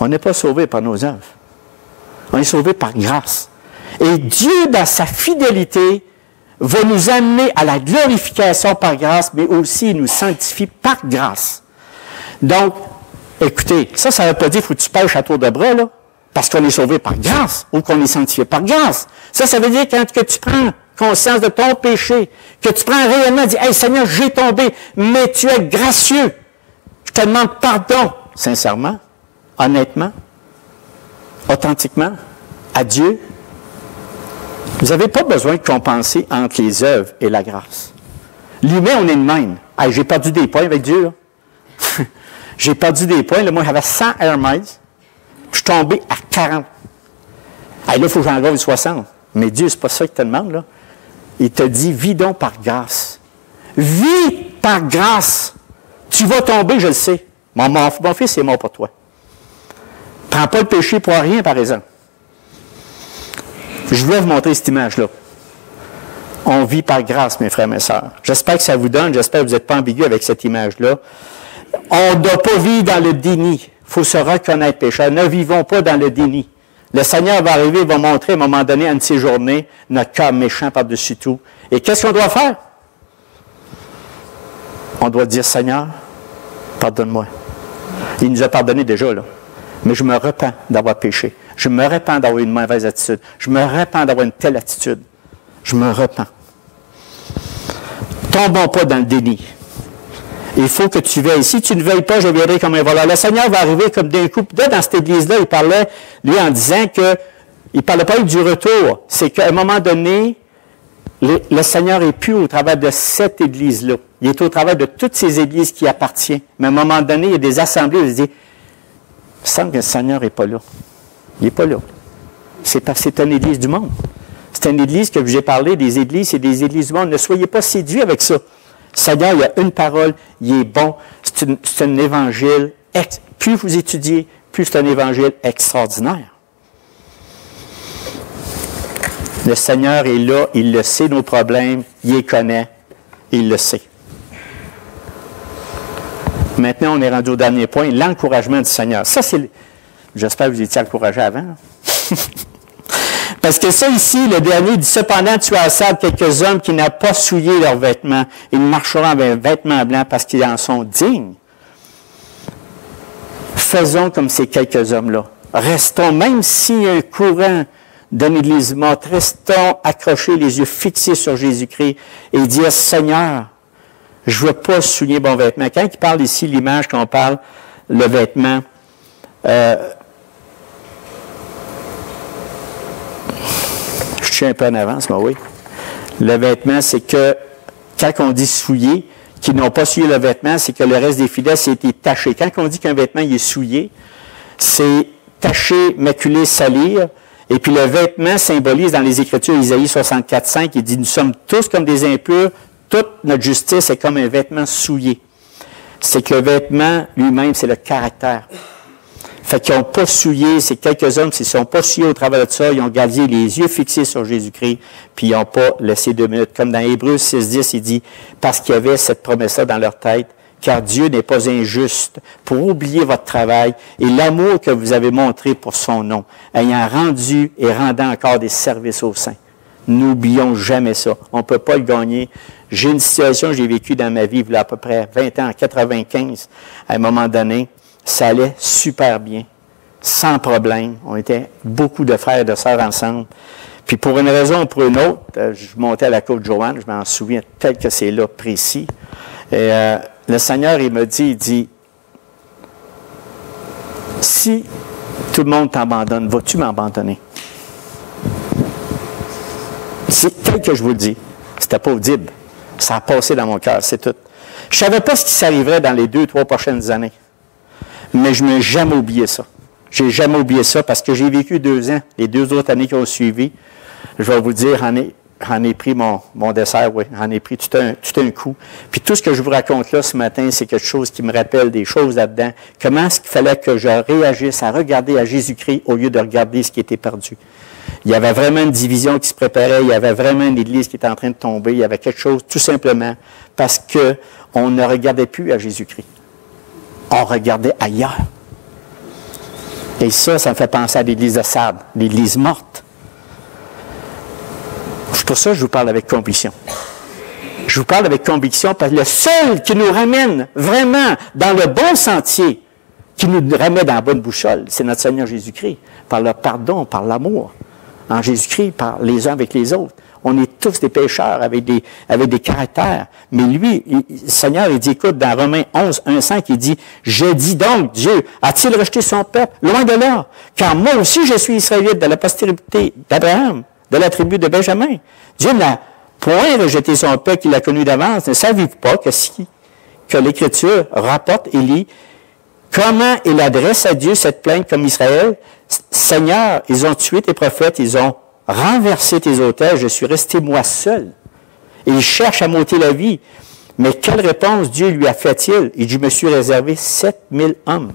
On n'est pas sauvé par nos œuvres. On est sauvé par grâce. Et Dieu, dans sa fidélité, va nous amener à la glorification par grâce, mais aussi il nous sanctifie par grâce. Donc, écoutez, ça ne veut pas dire qu'il faut que tu pêches à tour de bras, là, parce qu'on est sauvé par grâce, ou qu'on est sanctifié par grâce. Ça veut dire quand que tu prends conscience de ton péché, que tu prends réellement, dis, « Hey Seigneur, j'ai tombé, mais tu es gracieux. Je te demande pardon. » Sincèrement, honnêtement, authentiquement, à Dieu. Vous n'avez pas besoin de compenser entre les œuvres et la grâce. L'humain, on est de même. Hey, j'ai perdu des points avec Dieu, là. J'ai perdu des points. Là, moi, j'avais 100 Air Miles. Je suis tombé à 40. Hey, là, il faut que j'en gagne 60. Mais Dieu, c'est pas ça qu'il te demande, là. Il te dit, vis donc par grâce. Vis par grâce. Tu vas tomber, je le sais. Mon fils est mort pour toi. Prends pas le péché pour rien, par exemple. Je voulais vous montrer cette image-là. On vit par grâce, mes frères et mes sœurs. J'espère que ça vous donne, j'espère que vous n'êtes pas ambigus avec cette image-là. On ne doit pas vivre dans le déni. Il faut se reconnaître pécheur. Ne vivons pas dans le déni. Le Seigneur va arriver, il va montrer à un moment donné, à une de ces journées, notre cœur méchant par-dessus tout. Et qu'est-ce qu'on doit faire? On doit dire, Seigneur, pardonne-moi. Il nous a pardonné déjà, là. Mais je me repens d'avoir péché. Je me repens d'avoir une mauvaise attitude. Je me repens d'avoir une telle attitude. Je me repens. Tombons pas dans le déni. Il faut que tu veilles. Si tu ne veilles pas, je viendrai comme un voleur. Le Seigneur va arriver comme d'un coup. Là, dans cette église-là, il parlait, lui, en disant que, il ne parlait pas du retour. C'est qu'à un moment donné, le Seigneur n'est plus au travers de cette église-là. Il est au travers de toutes ces églises qui appartiennent. Mais à un moment donné, il y a des assemblées où il dit, il me semble que le Seigneur n'est pas là. Il n'est pas là. C'est une église du monde. C'est une église que j'ai parlé, des églises, c'est des églises du monde. Ne soyez pas séduits avec ça. Seigneur, il y a une parole, il est bon. C'est un évangile. Plus vous étudiez, plus c'est un évangile extraordinaire. Le Seigneur est là, il le sait, nos problèmes, il les connaît, il le sait. Maintenant, on est rendu au dernier point, l'encouragement du Seigneur. Ça, c'est... J'espère que vous étiez encouragés avant. Parce que ça ici, le dernier dit, cependant, tu as à ça quelques hommes qui n'ont pas souillé leurs vêtements. Ils marcheront avec vêtements blancs parce qu'ils en sont dignes. Faisons comme ces quelques hommes-là. Restons, même s'il y a un courant d'une église morte, restons accrochés, les yeux fixés sur Jésus-Christ et dire, Seigneur, je ne veux pas souiller mon vêtement. Quand il parle ici, l'image qu'on parle, le vêtement, je suis un peu en avance, mais oui. Le vêtement, c'est que, quand on dit souillé, qu'ils n'ont pas souillé le vêtement, c'est que le reste des filets, c'est été taché. Quand on dit qu'un vêtement il est souillé, c'est taché, maculé, salir. Et puis le vêtement symbolise dans les Écritures, Isaïe 64,5, il dit, nous sommes tous comme des impurs, toute notre justice est comme un vêtement souillé. C'est que le vêtement lui-même, c'est le caractère. Fait qu'ils n'ont pas souillé, c'est quelques hommes, s'ils ne sont pas souillés au travers de ça, ils ont gardé les yeux fixés sur Jésus-Christ, puis ils n'ont pas laissé 2 minutes. Comme dans Hébreux 6,10, il dit, parce qu'il y avait cette promesse-là dans leur tête, car Dieu n'est pas injuste pour oublier votre travail et l'amour que vous avez montré pour son nom, ayant rendu et rendant encore des services aux saints. N'oublions jamais ça. On ne peut pas le gagner. J'ai une situation que j'ai vécue dans ma vie, il y a à peu près 20 ans, en 95, à un moment donné, ça allait super bien, sans problème. On était beaucoup de frères et de sœurs ensemble. Puis pour une raison ou pour une autre, je montais à la Côte-Joanne, je m'en souviens tel que c'est là, précis. Et le Seigneur, il me dit, si tout le monde t'abandonne, vas-tu m'abandonner? C'est tel que je vous le dis. C'était pas audible. Ça a passé dans mon cœur, c'est tout. Je savais pas ce qui s'arriverait dans les 2-3 prochaines années. Mais je ne m'ai jamais oublié ça. J'ai jamais oublié ça parce que j'ai vécu 2 ans, les 2 autres années qui ont suivi. Je vais vous dire, j'en ai pris mon dessert, oui. J'en ai pris tout un coup. Puis tout ce que je vous raconte là ce matin, c'est quelque chose qui me rappelle des choses là-dedans. Comment est-ce qu'il fallait que je réagisse à regarder à Jésus-Christ au lieu de regarder ce qui était perdu? Il y avait vraiment une division qui se préparait. Il y avait vraiment une église qui était en train de tomber. Il y avait quelque chose, tout simplement, parce qu'on ne regardait plus à Jésus-Christ. On regardait ailleurs. Et ça me fait penser à l'église de Sardes, l'église morte. C'est pour ça que je vous parle avec conviction. Je vous parle avec conviction parce que le seul qui nous ramène vraiment dans le bon sentier, qui nous remet dans la bonne boussole, c'est notre Seigneur Jésus-Christ, par le pardon, par l'amour, en Jésus-Christ, par les uns avec les autres. On est tous des pécheurs avec des caractères. Mais lui, le Seigneur, il dit, écoute, dans Romains 11, 1, 5, il dit, « Je dis donc, Dieu, a-t-il rejeté son peuple? Loin de là, car moi aussi je suis israélite de la postérité d'Abraham, de la tribu de Benjamin. Dieu n'a point rejeté son peuple qu'il a connu d'avance. Ne savez-vous pas que l'Écriture rapporte et lit comment il adresse à Dieu cette plainte comme Israël? Seigneur, ils ont tué tes prophètes, ils ont renversé tes autels, je suis resté moi seul. Et il cherche à m'ôter la vie. Mais quelle réponse Dieu lui a fait-il? Il dit, je me suis réservé 7000 hommes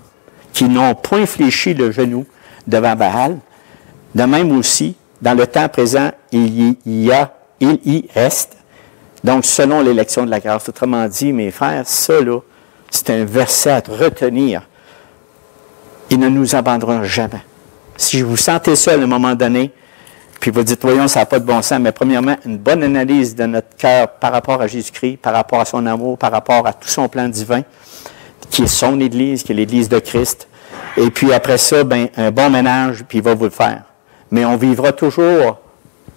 qui n'ont point fléchi le genou devant Baal. De même aussi, dans le temps présent, il y reste. Donc, selon l'élection de la grâce. Autrement dit, mes frères, ça, là, c'est un verset à retenir. Il ne nous abandonnera jamais. Si vous sentez seul à un moment donné, puis vous dites, voyons, ça n'a pas de bon sens, mais premièrement, une bonne analyse de notre cœur par rapport à Jésus-Christ, par rapport à son amour, par rapport à tout son plan divin, qui est son Église, qui est l'Église de Christ. Et puis après ça, ben, un bon ménage, puis il va vous le faire. Mais on vivra toujours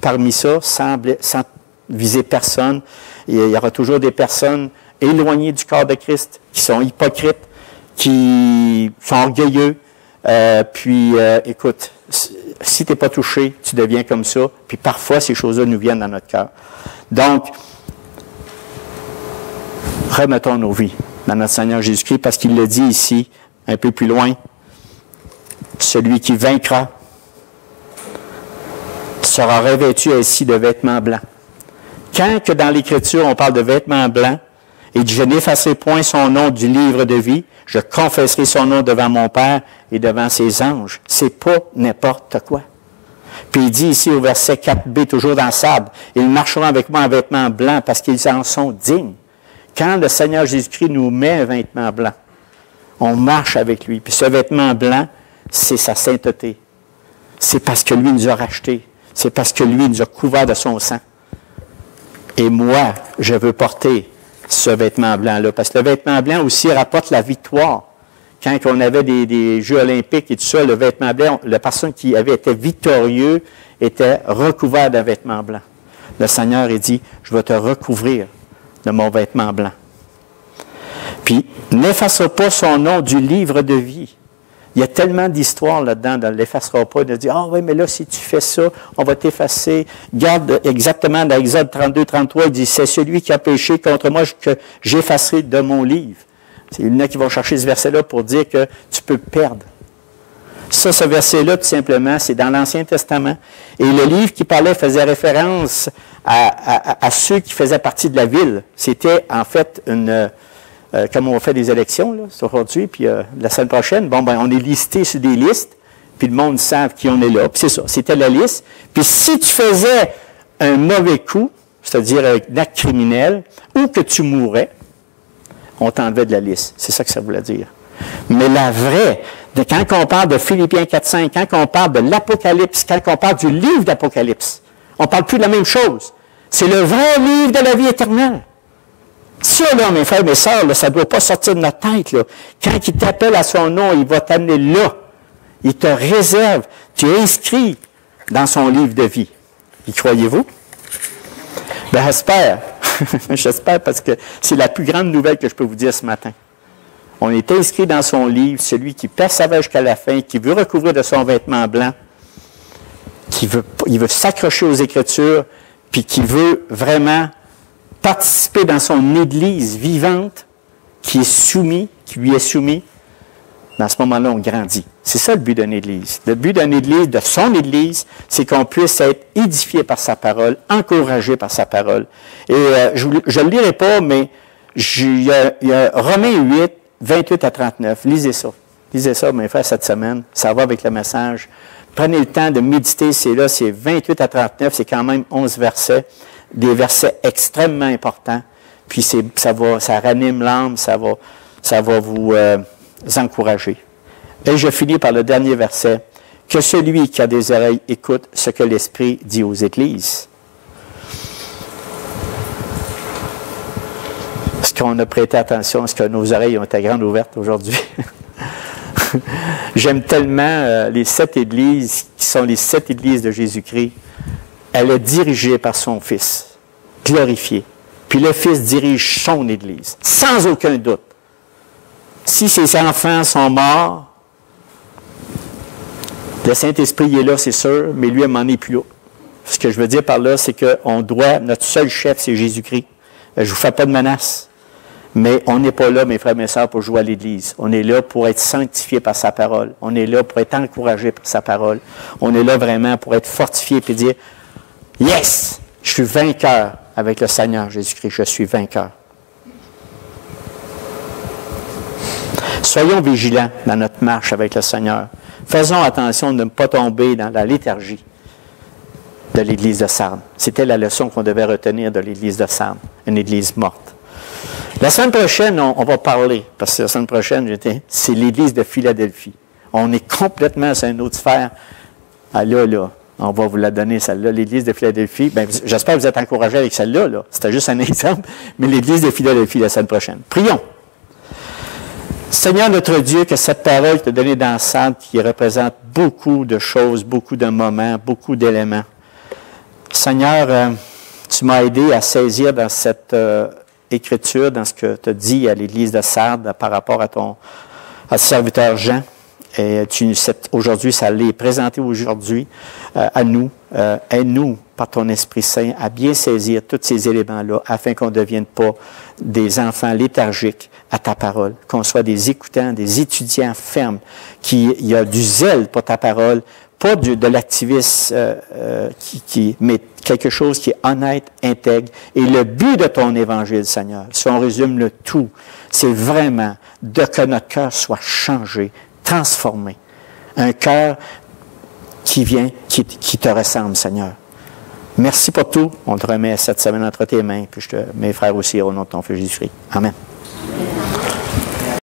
parmi ça, sans viser personne. Il y aura toujours des personnes éloignées du corps de Christ, qui sont hypocrites, qui sont orgueilleux. Écoute, si tu n'es pas touché, tu deviens comme ça. Puis parfois, ces choses-là nous viennent dans notre cœur. Donc, remettons nos vies dans notre Seigneur Jésus-Christ, parce qu'il le dit ici, un peu plus loin, celui qui vaincra sera revêtu ainsi de vêtements blancs. Quand que dans l'Écriture, on parle de vêtements blancs, et dit, je n'effacerai point son nom du livre de vie, je confesserai son nom devant mon Père et devant ses anges. C'est pas n'importe quoi. Puis il dit ici au verset 4b, toujours dans Sable, ils marcheront avec moi en vêtements blancs parce qu'ils en sont dignes. Quand le Seigneur Jésus-Christ nous met un vêtement blanc, on marche avec lui. Puis ce vêtement blanc, c'est sa sainteté. C'est parce que lui nous a rachetés. C'est parce que lui nous a couverts de son sang. Et moi, je veux porter ce vêtement blanc-là. Parce que le vêtement blanc aussi rapporte la victoire. Quand on avait des Jeux olympiques et tout ça, le vêtement blanc, la personne qui avait été victorieuse était recouverte d'un vêtement blanc. Le Seigneur a dit, je vais te recouvrir de mon vêtement blanc. Puis, n'effacera pas son nom du livre de vie. Il y a tellement d'histoires là-dedans, ne l'effacera pas, de dire, ah oui, mais là, si tu fais ça, on va t'effacer. Garde exactement dans Exode 32, 33, il dit, c'est celui qui a péché contre moi que j'effacerai de mon livre. Il y en a qui vont chercher ce verset-là pour dire que tu peux perdre. Ça, ce verset-là, tout simplement, c'est dans l'Ancien Testament. Et le livre qui parlait faisait référence à ceux qui faisaient partie de la ville. C'était, en fait, comme on fait des élections, là, aujourd'hui, puis la semaine prochaine, bon, ben, on est listé sur des listes, puis le monde sait qui on est là. Puis c'est ça, c'était la liste. Puis si tu faisais un mauvais coup, c'est-à-dire un acte criminel, ou que tu mourais, on t'enlevait de la liste. C'est ça que ça voulait dire. Mais la vraie, quand on parle de Philippiens 4.5, quand on parle de l'Apocalypse, quand on parle du livre d'Apocalypse, on ne parle plus de la même chose. C'est le vrai livre de la vie éternelle. Ça, là, mes frères et mes sœurs, là, ça ne doit pas sortir de notre tête. Là. Quand il t'appelle à son nom, il va t'amener là. Il te réserve. Tu es inscrit dans son livre de vie. Y croyez-vous? Ben, j'espère. J'espère parce que c'est la plus grande nouvelle que je peux vous dire ce matin. On est inscrit dans son livre, celui qui persévère jusqu'à la fin, qui veut recouvrir de son vêtement blanc, il veut s'accrocher aux Écritures, puis qui veut vraiment participer dans son Église vivante, qui lui est soumis. Dans ce moment-là, on grandit. C'est ça le but d'une Église. Le but d'une Église, de son Église, c'est qu'on puisse être édifié par sa parole, encouragé par sa parole. Et je ne le lirai pas, mais il y a Romains 8, 28 à 39. Lisez ça. Lisez ça, mes frères, cette semaine. Ça va avec le message. Prenez le temps de méditer. C'est 28 à 39. C'est quand même 11 versets. Des versets extrêmement importants. Puis ça ranime l'âme. Ça va vous encourager. Et je finis par le dernier verset. Que celui qui a des oreilles écoute ce que l'Esprit dit aux Églises. Est-ce qu'on a prêté attention? Est-ce que nos oreilles ont été grandes ouvertes aujourd'hui? J'aime tellement les 7 églises qui sont les 7 églises de Jésus-Christ. Elle est dirigée par son Fils, glorifié. Puis le Fils dirige son Église, sans aucun doute. Si ses enfants sont morts, le Saint-Esprit est là, c'est sûr, mais lui, il m'en est plus là. Ce que je veux dire par là, c'est qu'on doit, notre seul chef, c'est Jésus-Christ. Je ne vous fais pas de menace. Mais on n'est pas là, mes frères et mes sœurs, pour jouer à l'Église. On est là pour être sanctifié par sa parole. On est là pour être encouragé par sa parole. On est là vraiment pour être fortifié et dire « Yes! Je suis vainqueur avec le Seigneur Jésus-Christ. Je suis vainqueur. » Soyons vigilants dans notre marche avec le Seigneur. Faisons attention de ne pas tomber dans la léthargie de l'Église de Sardes. C'était la leçon qu'on devait retenir de l'Église de Sardes, une Église morte. La semaine prochaine, on va parler, parce que la semaine prochaine, c'est l'Église de Philadelphie. On est complètement sur une autre sphère. Ah là, on va vous la donner, celle-là, l'Église de Philadelphie. Bien, j'espère que vous êtes encouragés avec celle-là. Là. C'était juste un exemple, mais l'Église de Philadelphie la semaine prochaine. Prions. Seigneur notre Dieu, que cette parole que tu as donnée dans Sardes, qui représente beaucoup de choses, beaucoup de moments, beaucoup d'éléments. Seigneur, tu m'as aidé à saisir dans cette Écriture, dans ce que tu as dit à l'Église de Sardes par rapport à ton serviteur Jean. Et aujourd'hui, ça l'est présenté aujourd'hui à nous. Aide-nous par ton Esprit Saint à bien saisir tous ces éléments-là afin qu'on ne devienne pas des enfants léthargiques à ta parole, qu'on soit des écoutants, des étudiants fermes, qu'il y a du zèle pour ta parole, pas de l'activisme, mais quelque chose qui est honnête, intègre. Et le but de ton évangile, Seigneur, si on résume le tout, c'est vraiment que notre cœur soit changé, transformé. Un cœur qui te ressemble, Seigneur. Merci pour tout. On te remet cette semaine entre tes mains, puis mes frères aussi, au nom de ton Fils Jésus-Christ. Amen.